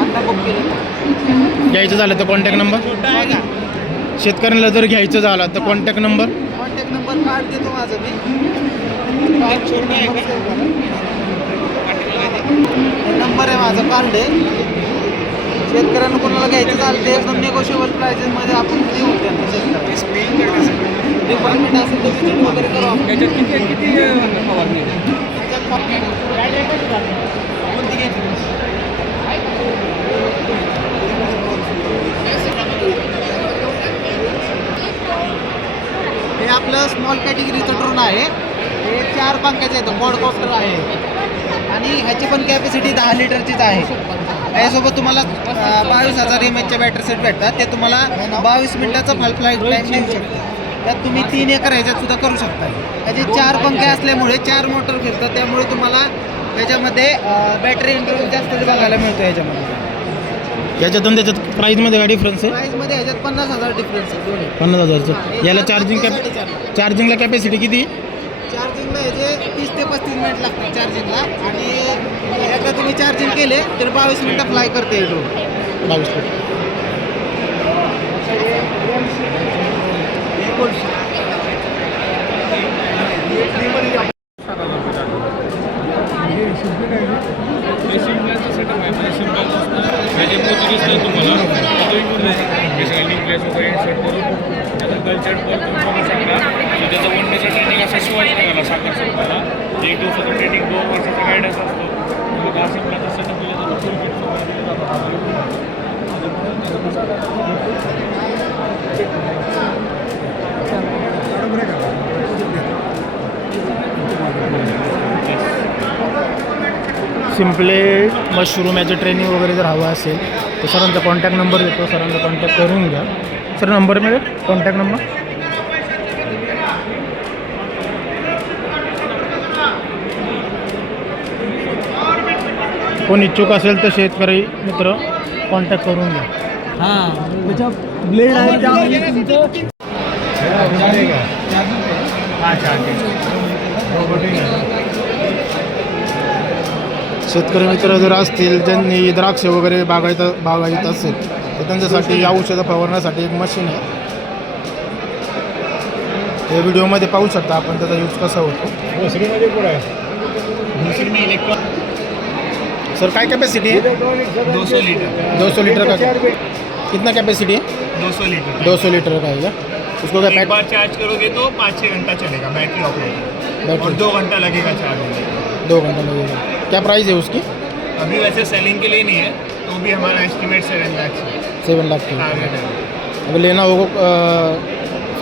आता बुक केलं. घ्यायचं झालं तर कॉन्टॅक्ट नंबर? शेतकऱ्यांना जर घ्यायचं झालं तर कॉन्टॅक्ट नंबर कार्ड देतो माझं मी. नंबर आहे माझं, कार्ड आहे. शेतकऱ्यांना कोणाला घ्यायचं झालं ते एकदम निगोशिएबल प्राइसेसमध्ये आपण देऊ त्यांना. शेतकऱ्यांना रिक्वायरमेंट असेल तर विजिट वगैरे करू आपण. त्याच्यात किती फवारणी कोणती घ्यायची? मित्र स्मॉल कॅटेगरीचं ड्रोन आहे. हे 4 पंख्याचं येतं, क्वाडकॉप्टर आहे आणि ह्याची पण कॅपॅसिटी 10 लिटरचीच आहे. यासोबत तुम्हाला 22,000 mAhच्या बॅटरी सेट भेटतात. ते तुम्हाला 22 मिनिटाचा फुल फ्लाईट टाईम देऊ शकतं. त्यात तुम्ही 3 एकर ह्याच्यात सुद्धा करू शकता. ह्याचे 4 पंखे असल्यामुळे 4 मोटर फिरतात, त्यामुळे तुम्हाला त्याच्यामध्ये बॅटरी इंटरव्ह्यू जास्त बघायला मिळतो. याच्यातून त्याच्यात प्राईजमध्ये काय डिफरन्स आहे? प्राईजमध्ये ह्याच्यात 50,000 डिफरन्स आहे दोन्ही. 50,000चं. याला चार्जिंगला कॅपॅसिटी किती? चार्जिंगला ह्याचे 30 ते 35 मिनिट लागतात चार्जिंगला. आणि ह्याचा तुम्ही चार्जिंग केले तर 22 मिनिटं फ्लाय करते हे ड्रोन. 22 मिनिट. त्याचं 1 डेचं ट्रेनिंग असं शिवाजी नगरला साखर संपाला 1 दिवसाचं ट्रेनिंग 2 वर्षाचा गायडन्स असतो. मग सिम्पलचा सेटअप दिला जातो. फुल किट दिलं जातं. सिम्पलेट मशरूम याचं ट्रेनिंग वगैरे जर हवं असेल तर सरांचा कॉन्टॅक्ट नंबर देतो, सरांचा कॉन्टॅक्ट करून घ्या. सर नंबर मिळेल, कॉन्टॅक्ट नंबर. कोण इच्छुक असेल तर शेतकरी मित्र कॉन्टॅक्ट करून घ्या. हां त्याच्या ब्लेड आहे शेतकरी मित्र जर असतील ज्यांनी द्राक्ष वगैरे बागायत असेल तर त्यांच्यासाठी औषधं फवारण्यासाठी एक मशीन आहे. हे व्हिडिओमध्ये पाहू शकता आपण त्याचा यूज कसा होतो. सर काय कैपेसिटी है? 200 लीटर 200 लीटर का कितना कैपेसिटी है? 200 लीटर 200 लीटर का है क्या? उसको क्या एक बार चार्ज करोगे तो 5-6 घंटा चलेगा बैटरी ऑपरेट और 2 घंटा लगेगा चार्ज होने. 2 घंटा लगेगा. क्या प्राइस है उसकी? अभी वैसे सेलिंग के लिए नहीं है, तो भी हमारा एस्टिमेट 7 लाख 7 लाख की. टारगेट है. अगर लेना हो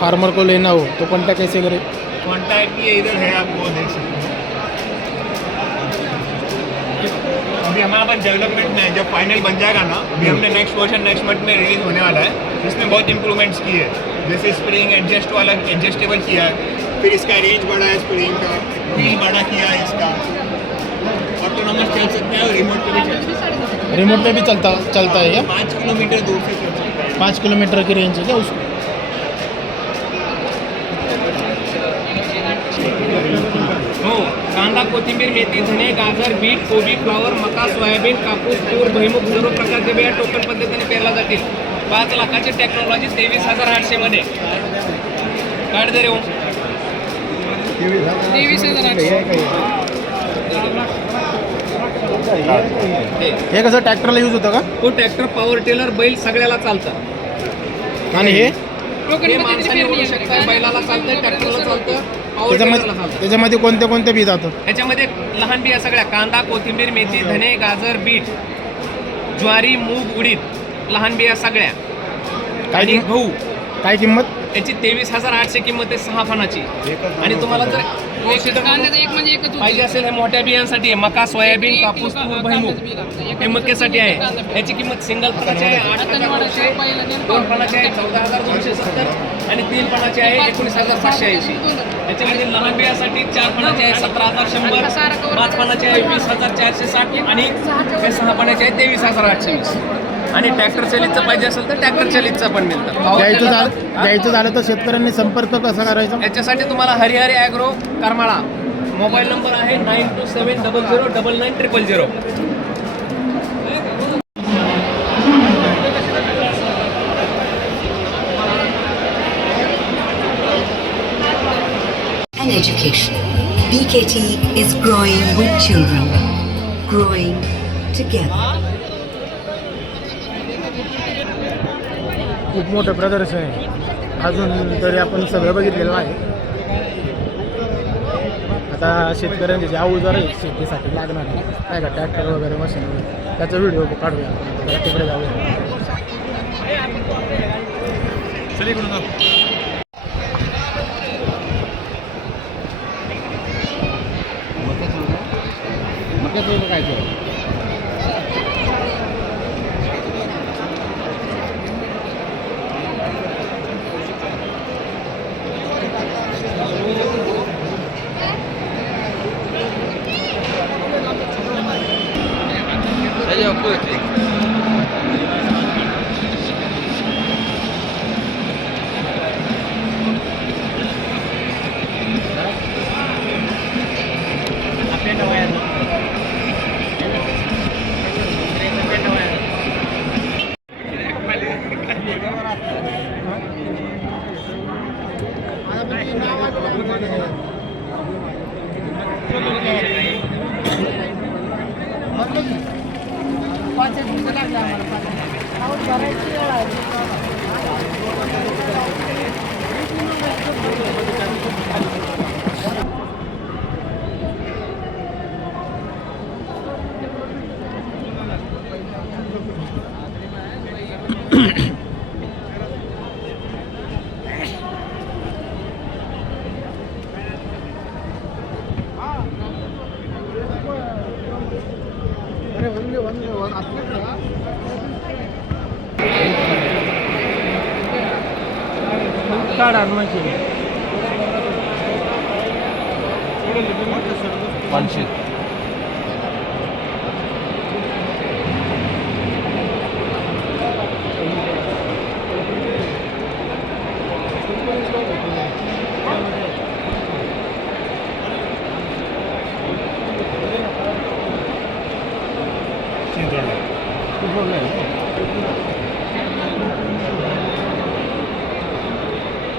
फार्मर को लेना हो तो कॉन्टैक्ट कैसे करे? कॉन्टैक्ट ये इधर है, आप वो देख सकते हैं. अभी हमारा पास डेवलपमेंट में है, जब फाइनल बन जाएगा ना, अभी हमने नेक्स्ट वर्जन नेक्स्ट मंथ में रिलीज होने वाला है. इसमें बहुत इंप्रूवमेंट्स किए हैं, जैसे स्प्रिंग एडजस्ट वाला एडजस्टेबल किया है, फिर इसका रेंज बढ़ा है, स्प्रिंग का व्हील बड़ा किया है, इसका ऑटोनॉमस चल सकता है और रिमोट पे भी चल सकता है. रिमोट पे भी चलता है क्या? 5 किलोमीटर दूर से चल सकता है. 5 किलोमीटर की रेंज है क्या उसको? हो. कांदा, कोथिंबीर, मेथी, धने, गाजर, बीट, कोबी, फ्लॉवर, मका, सोयाबीन, कापूस, तूर, भुईमुग सर्व प्रकारचे बिया टोकन पद्धतीने पेरला जातील. 5 लाखाची टेक्नॉलॉजी 23,800 मध्ये. काढ दे रे. 23,800. हे कसं ट्रॅक्टरला यूज होतं का? तो ट्रॅक्टर, पॉवर टेलर, बैल सगळ्याला चालतं. आणि हे माणसाने ओढू शकतं, बैलाला चालतं, ट्रॅक्टरला चालतं, पॉवर टेलरला चालतं. त्याच्यामध्ये कोणते बी जातं? त्याच्यामध्ये लहान बिया सगळ्या कांदा, कोथिंबीर, मेथी, धने, गाजर, बीट, ज्वारी, मूग, उडीद, लहान बिया सगळ्या. आणि गहू. काय किंमत? त्याची 23,800 किंमत आहे 6 फणाची. आणि तुम्हाला जर पाहिजे असेल हे मोठ्या बियांसाठी आहे, मका, सोयाबीन, कापूस, तूर, भुईमुग हे मक्यासाठी आहे. याची किंमत सिंगल फणाची आहे 8,900, 2 फणाची आहे 14,270 आणि 3 फणाची आहे 19,780. याच्यामध्ये लहान बियासाठी 4 फणाची आहे 17,100, 5 फणाची आहे 20,460 आणि 6 फणाची आहे 23,820. आणि ट्रॅक्टर चलितचं पाहिजे असेल तर ट्रॅक्टर चलितचं पण मिळतं. द्यायचं झालं तर शेतकऱ्यांनी संपर्क कसा करायचा? याच्यासाठी तुम्हाला हरिहरी ॲग्रो करमाळा मोबाईल नंबर आहे 9270099900. And education. BKT is growing with children, growing together. खूप मोठं प्रदर्शन आहे. अजून तरी आपण सगळं बघितलेलं आहे. आता शेतकऱ्यांचे जे अवजार आहेत शेतीसाठी लागणार नाही का, ट्रॅक्टर वगैरे मशीन वगैरे, त्याचा व्हिडिओ काढूया आपण. तिकडे जाऊया.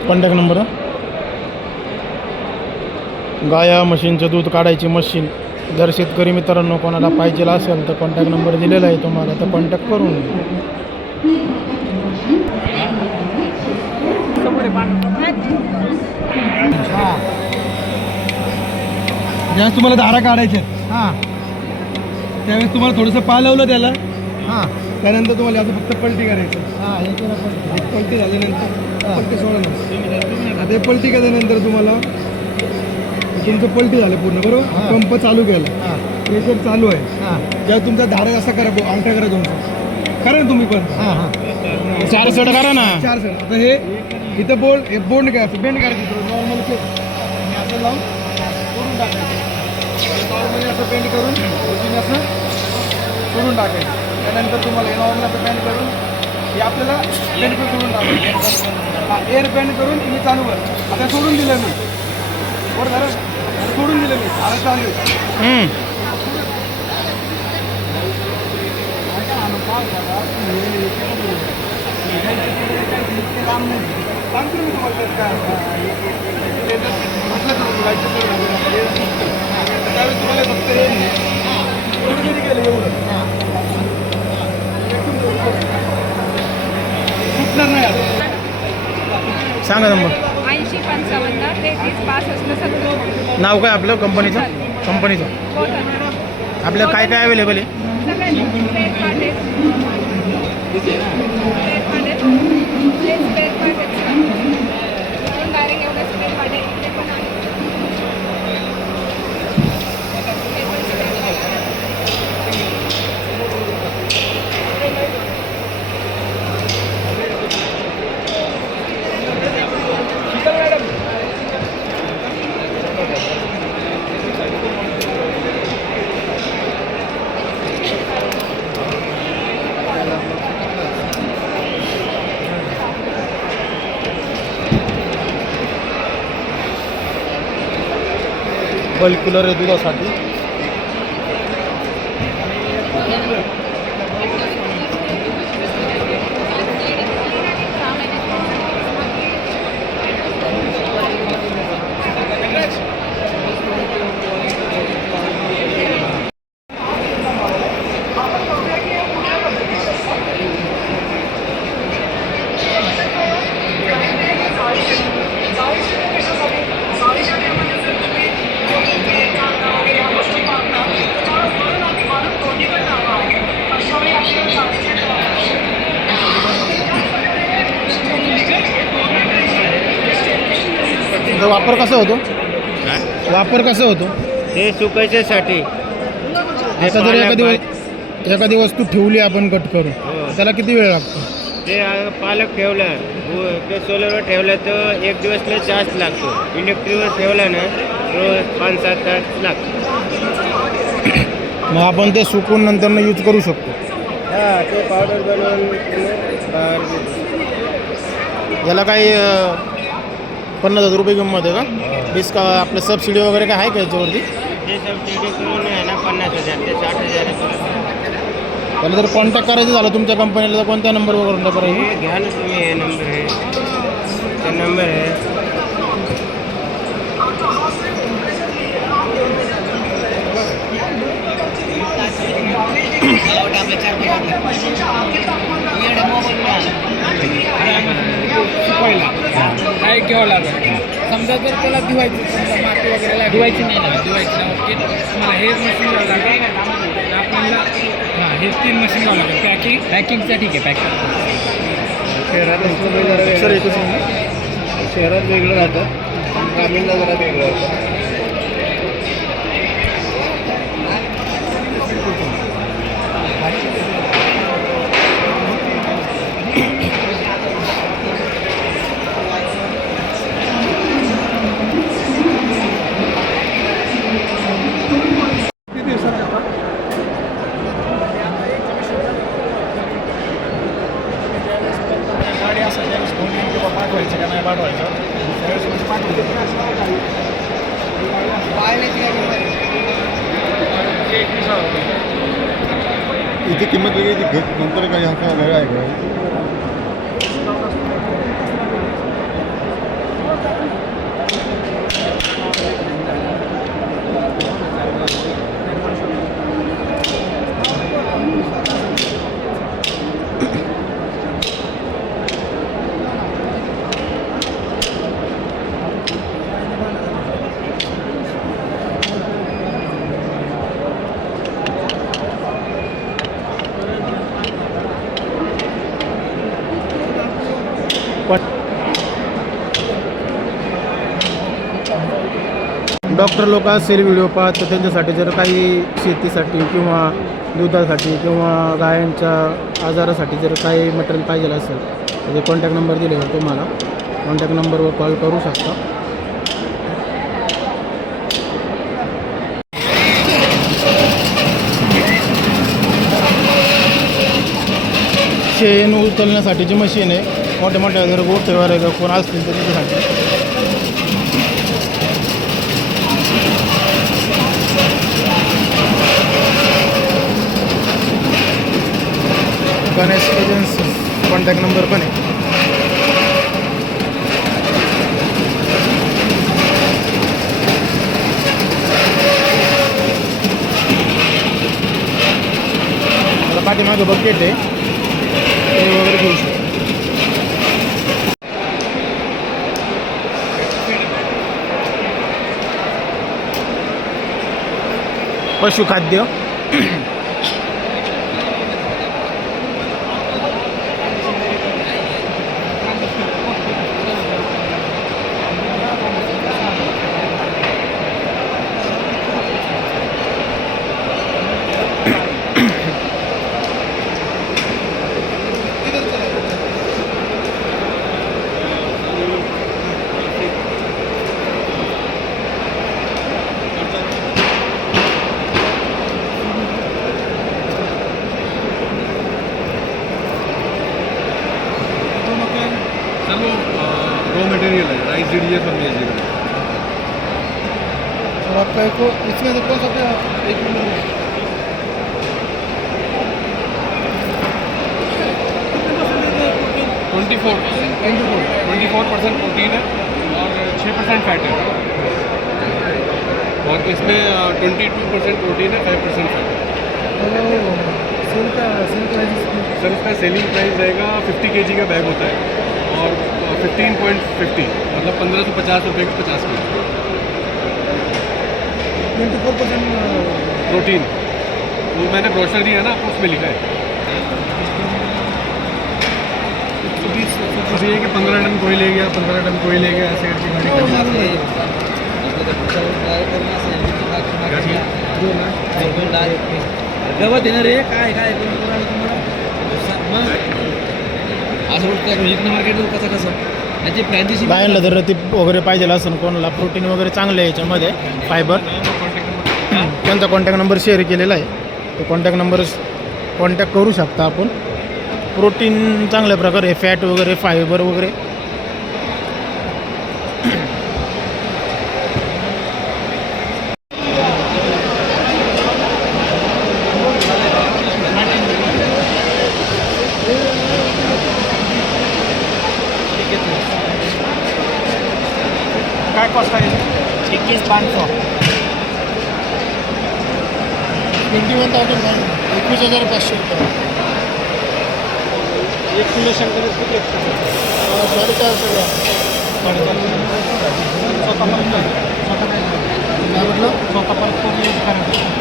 Contact number. गाया म्हशींचं दूध काढायची मशीन जर शेतकरी मित्रांनो कोणाला पाहिजे असेल तर कॉन्टॅक्ट नंबर दिलेला आहे तुम्हाला, तर कॉन्टॅक्ट करून ज्यावेळेस तुम्हाला धारा काढायच्या हां त्यावेळेस तुम्हाला थोडंसं पालवलं त्याला हां, त्यानंतर तुम्हाला याचं फक्त पलटी करायचं हां. एक पलटी झाल्यानंतर पलटी सोडा ते पलटी केल्यानंतर तुम्हाला तुमचं पलटी झालं पूर्ण बरोबर. पंप चालू केला, प्रेशर चालू आहे, जेव्हा तुमचा धारा असा करा अंगठा करा तुमचा करा ना तुम्ही पण 4 सेट करा ना. 4 सेट. आता हे इथं बोंड करायचं, बेंड करायचं नॉर्मल असं लावून सोडून टाकायचं. नॉर्मली असं बेंड करून असं सोडून टाकायचं. त्यानंतर तुम्हाला नॉर्मल असं बेंड करून हे आपल्याला बेंड करून सोडून टाकायचं. एअर बेंड करून मी चालू कर. आता सोडून दिलं मी बरं झालं, सोडून दिलं मी आता चालू सांगतो मी तुम्हाला त्यावेळेस तुम्हाला फक्त हे केलं एवढं सुटणार नाही आता. सांगा नंबर. 80 55 33 65 70. नाव काय आपलं कंपनीचं? आपलं काय काय अवेलेबल आहे? बल्क कूलर आहे दुधासाठी. वापर कसा होतो? वापर कसा होतो? ते सुकायच्यासाठी. आता जर एखादी वस्तू ठेवली आपण कट करून त्याला किती वेळ लागतो? ते पालक ठेवलं ते सोलरवर ठेवलं तर 1 दिवसला चार्ज लागतो. इलेक्ट्रिकवर ठेवलं ना रोज 5-7 तास लागतो. मग आपण ते सुकून नंतर यूज करू शकतो. हां, ते पावडर बनवून याला काही 50,000 रुपये किंमत आहे का? डिस्का आपलं सबसिडी वगैरे काय आहे का याच्यावरती? ते सबसिडी करून आहे ना 50,000 ते 60,000. त्याला जर कॉन्टॅक्ट करायचं झालं तुमच्या कंपनीला तर कोणत्या नंबरवर कॉन्टॅक्ट करायचं? घ्या ना तुम्ही, हे नंबर आहे, ते नंबर आहे. काय घ्यावं लागेल. समजा जर त्याला धुवायचं, समजा माती वगैरे धुवायची नाही ना, धुवायची नाही ओके, तुम्हाला हे मशीन घ्यावं लागेल आपल्याला. हां, हे 3 मशीन घ्यावं लागेल. पॅकिंगचं ठीक आहे. पॅकिंग सर एकच मिनिट. शहरात वेगळं राहतं, ग्रामीण नगरात वेगळं राहतं. गाडी असं त्यावेळेस फोन येईल किंवा पाठवायचं का नाही पाठवायचं त्यावेळेस म्हणजे पाठवलं. इथे किंमत वेगळी नंतर काही हा काय वेळ आहे का? डॉक्टर लोक असेल व्हिडिओ पाहत तर त्यांच्यासाठी जर काही शेतीसाठी किंवा दुधासाठी किंवा गायांच्या आजारासाठी जर काही मटेरियल पाहिजे असेल तर ते कॉन्टॅक्ट नंबर दिलेला तुम्हाला कॉन्टॅक्ट नंबरवर कॉल करू शकता. शेण उचलण्यासाठीची मशीन आहे. मोठ्या मोठ्या जर गोठेवाले कोण असतील तर त्याच्यासाठी गणेश एजन्सी कॉन्टॅक्ट नंबर पण आहे. मला पाठीमागं बकेट आहे ते वगैरे घेऊ शकतो. पशुखाद्य रॉ मटेरियल है, राइस DDF हम लीजिएगा। और आपका एक इसमें से कौन सा था? एक मिनट 24% प्रोटीन है और 6% फैट है, और इसमें 22% प्रोटीन है, 5% फैट है। सर इसका सेलिंग प्राइस रहेगा 50 kg का बैग होता है और 15.50 मतलब 1550 रुपये का 50 kg 24% प्रोटीन। वो मैंने ब्रोशर दिया ना आपको, उसमें लिखा है। अभी ये कि 15 टन कोई ले गया, 15 टन कोई ले गया, ऐसे करके गवत येणार रे काय काय मग मार्केट कसं याची फ्रँचायझी बायांना जर रतीप वगैरे पाहिजे असेल कोणाला प्रोटीन वगैरे चांगलं आहे याच्यामध्ये फायबर, त्यांचा कॉन्टॅक्ट नंबर शेअर केलेला आहे. तो कॉन्टॅक्ट नंबर कॉन्टॅक्ट करू शकता आपण. प्रोटीन चांगल्या प्रकारे, फॅट वगैरे, फायबर वगैरे काय कॉस्ट आहे 21,500 21,000 नाही 21,500 रुपये. 1 किलो शंकर 450 ग्रॅम. काय म्हटलं?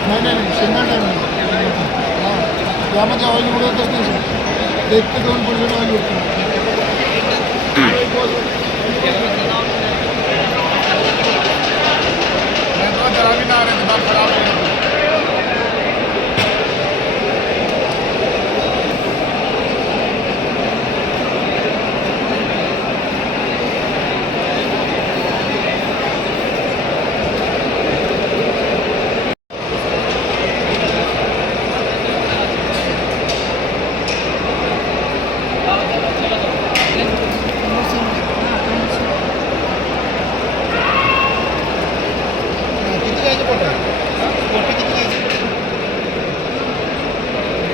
नाही नाही शेंगा नाही यामध्ये ऑइल उडवतच नाही सर. 1 ते 2% ऑइल उडतं.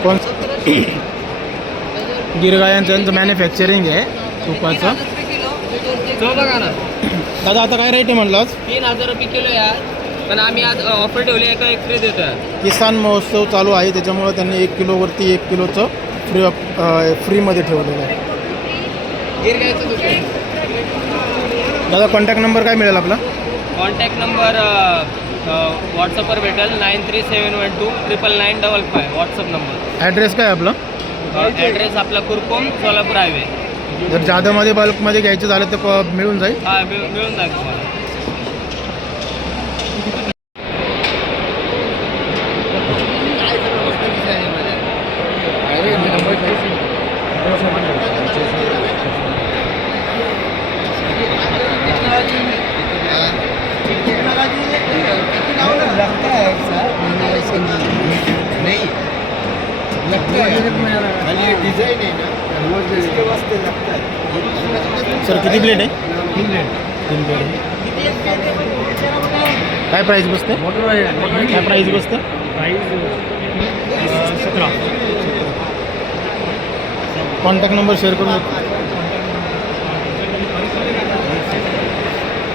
कोण गिरगायांचं मॅन्युफॅक्चरिंग आहे तुपाचं. तो बघा ना दादा आता काय रेट आहे म्हणलास? 3,000 रुपये किलो यार. पण आम्ही आज ऑफर ठेवली एका एक फ्री देतो. किसान महोत्सव चालू आहे त्याच्यामुळं त्यांनी 1 किलोवरती 1 किलोचं फ्रीमध्ये ठेवलेलं आहे. गिर घ्यायचं तुझे. दादा कॉन्टॅक्ट नंबर काय मिळेल आपला? कॉन्टॅक्ट नंबर व्हॉट्सअपवर भेटेल 9371299955 व्हॉट्सअप नंबर. ॲड्रेस काय आपला? ॲड्रेस आपला कुरकोम सोलापूर हायवे. जर जादामध्ये बल्कमध्ये घ्यायचं झालं तर मिळून जाईल. हां मिळून जाईल तुम्हाला. सर किती प्लेट आहे? 3 प्लेट. काय प्राईस बसते? काय प्राईस बसते? 17. कॉन्टॅक्ट नंबर शेअर करून देतो.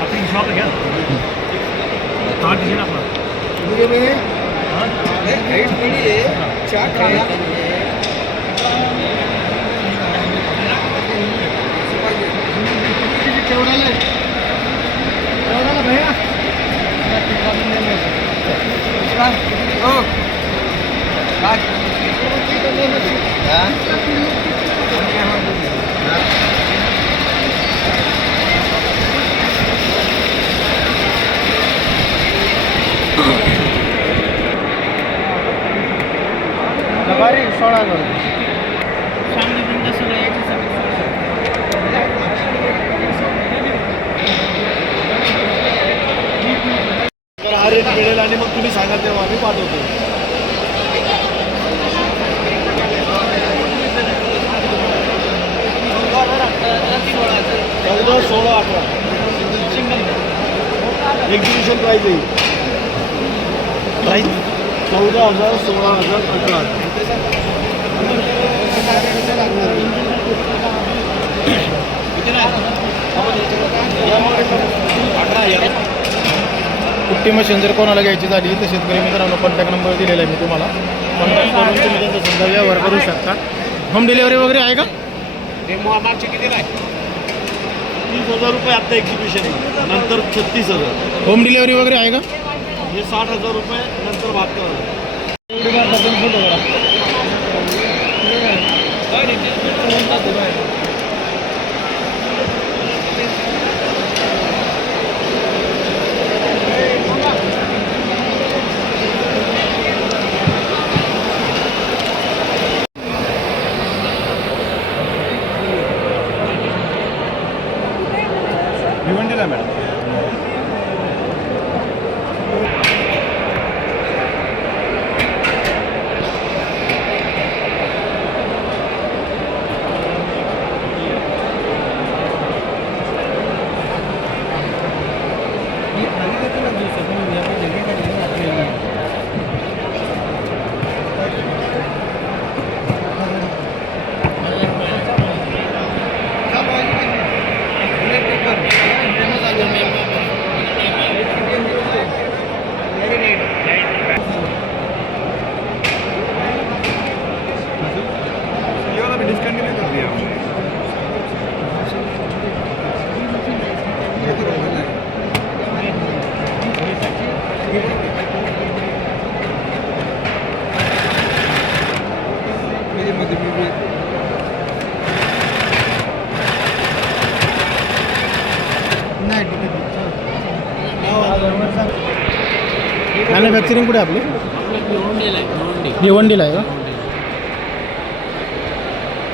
आपली शॉप घ्या. कार्ड दिसेल आपला. सवारी 16,000. हा रेट मिळेल आणि मग तुम्ही सांगा तेव्हा आम्ही पाठवतो. चौदा 16 18 एक्झिबिशन प्राईज येईल. प्राईस 14,000 16,000 18. कुट्टी मशीन जर कोणाला घ्यायची झाली तर शेतकरी मित्रांनो कॉन्टॅक्ट नंबर दिलेला आहे मी तुम्हाला. कॉन्टॅक्ट करून तुम्ही त्यांचा सुद्धा व्यवहार करू शकता. होम डिलिव्हरी वगैरे आहे का? मागचे कितीला आहे? 30,000 रुपये आत्ता एक्झिबिशन आहे, नंतर 36,000. होम डिलिव्हरी वगैरे आहे का? हे 60,000 रुपये नंतर 72,000. भिवंडीला मॅडम. मॅन्युफॅक्चरिंग कुठे आपली भिवंडीला आहे का?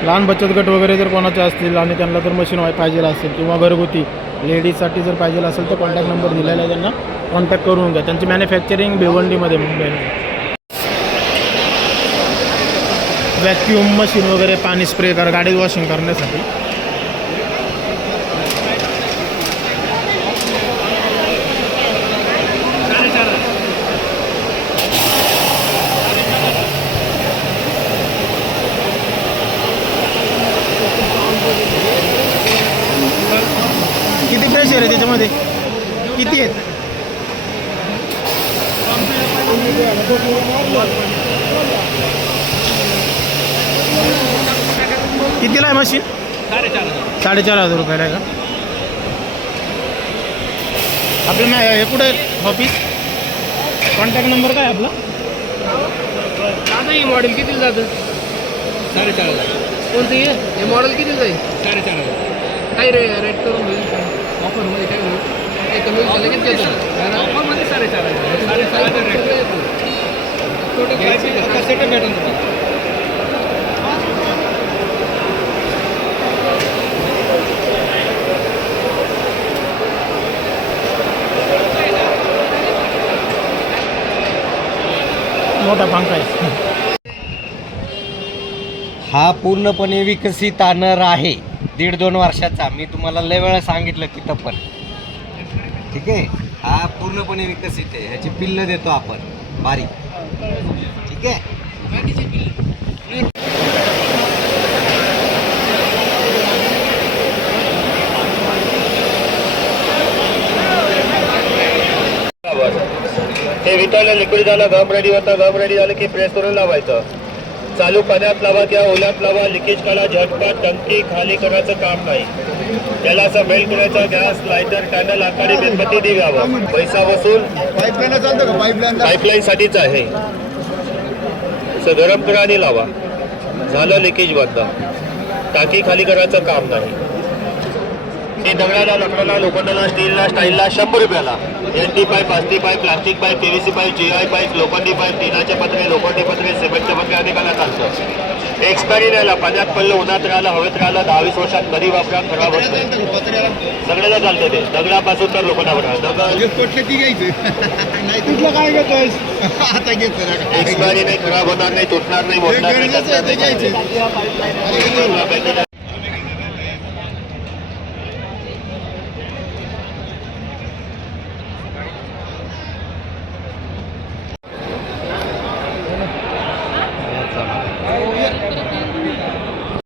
लहान बचत गट वगैरे जर कोणाचे असतील आणि त्यांना जर मशीन पाहिजे असेल किंवा घरगुती लेडीजसाठी जर पाहिजे असेल तर कॉन्टॅक्ट नंबर दिलेला आहे, त्यांना कॉन्टॅक्ट करून घ्या. त्यांची मॅन्युफॅक्चरिंग भिवंडीमध्ये मुंबईला. व्हॅक्यूम मशीन वगैरे पाणी स्प्रे कर गाडी वॉशिंग करण्यासाठी. किती प्रेशर आहे त्याच्यामध्ये? किती आहेत? कितीला आहे मशीन? 4,500 रुपयाला आहे का? आपलं नाही हे कुठे ऑफिस? कॉन्टॅक्ट नंबर काय आपला? दादा हे मॉडेल कितीला जातं? 4,500. कोणतं हे मॉडेल कितीला जाईल? 4,500. काय रेट करून होईल ऑफरमध्ये काय होईल? ते कमी होईल लगेच घेतो ऑफरमध्ये 4,500. सेटअप भेटेल तुम्हाला. मोठा पंखा आहे. हा पूर्णपणे विकसित आनर आहे 1.5-2 वर्षाचा. मी तुम्हाला लय वेळा सांगितलं तिथं पण. ठीक आहे, हा पूर्णपणे विकसित आहे. ह्याची पिल्लं देतो आपण बारीक. ठीक आहे. हे वितळलं लिक्विड झालं, गम रेडी होतं. गम रेडी झालं की प्रेस करून लावायचं. चालू पाण्यात लावा किंवा ओल्यात लावा. लिकेज काढा. झटपट टंकी खाली करायचं काम नाही. त्याला असं मेल्ट करायचं. गॅस, लायटर, कॅन्डल, आकाडी, मेणबत्ती दिव्यावर. पैसा वसूल पाईपलाईन साठीच आहे. असं गरम करा आणि लावा. झालं लिकेज बंद. टाकी खाली करायचं काम नाही. हे दगडाला, लाकडाला, लोखंडाला, स्टीलला, स्टाईलला 100 रुपयाला. एनटी पाईप, आस्ती pipe, plastic pipe, PVC pipe, GI pipe, लोखंडी पाईप, टिनाचे पत्रे, लोखंडी पत्रे, सिमेंटचे पत्रे अधिकाला चालतं. एक्सपायरी राहिला, पाण्यात पडलं, उन्हात राहिलं, हवेत राहिलं, 10-20 वर्षात कधी वापरा, खराब होत नाही. सगळ्याला चालतं ते. दगडापासून तर लोखंडावर एक्सपायरी नाही, खराब होणार नाही, तुटणार नाही, मोडणार नाही.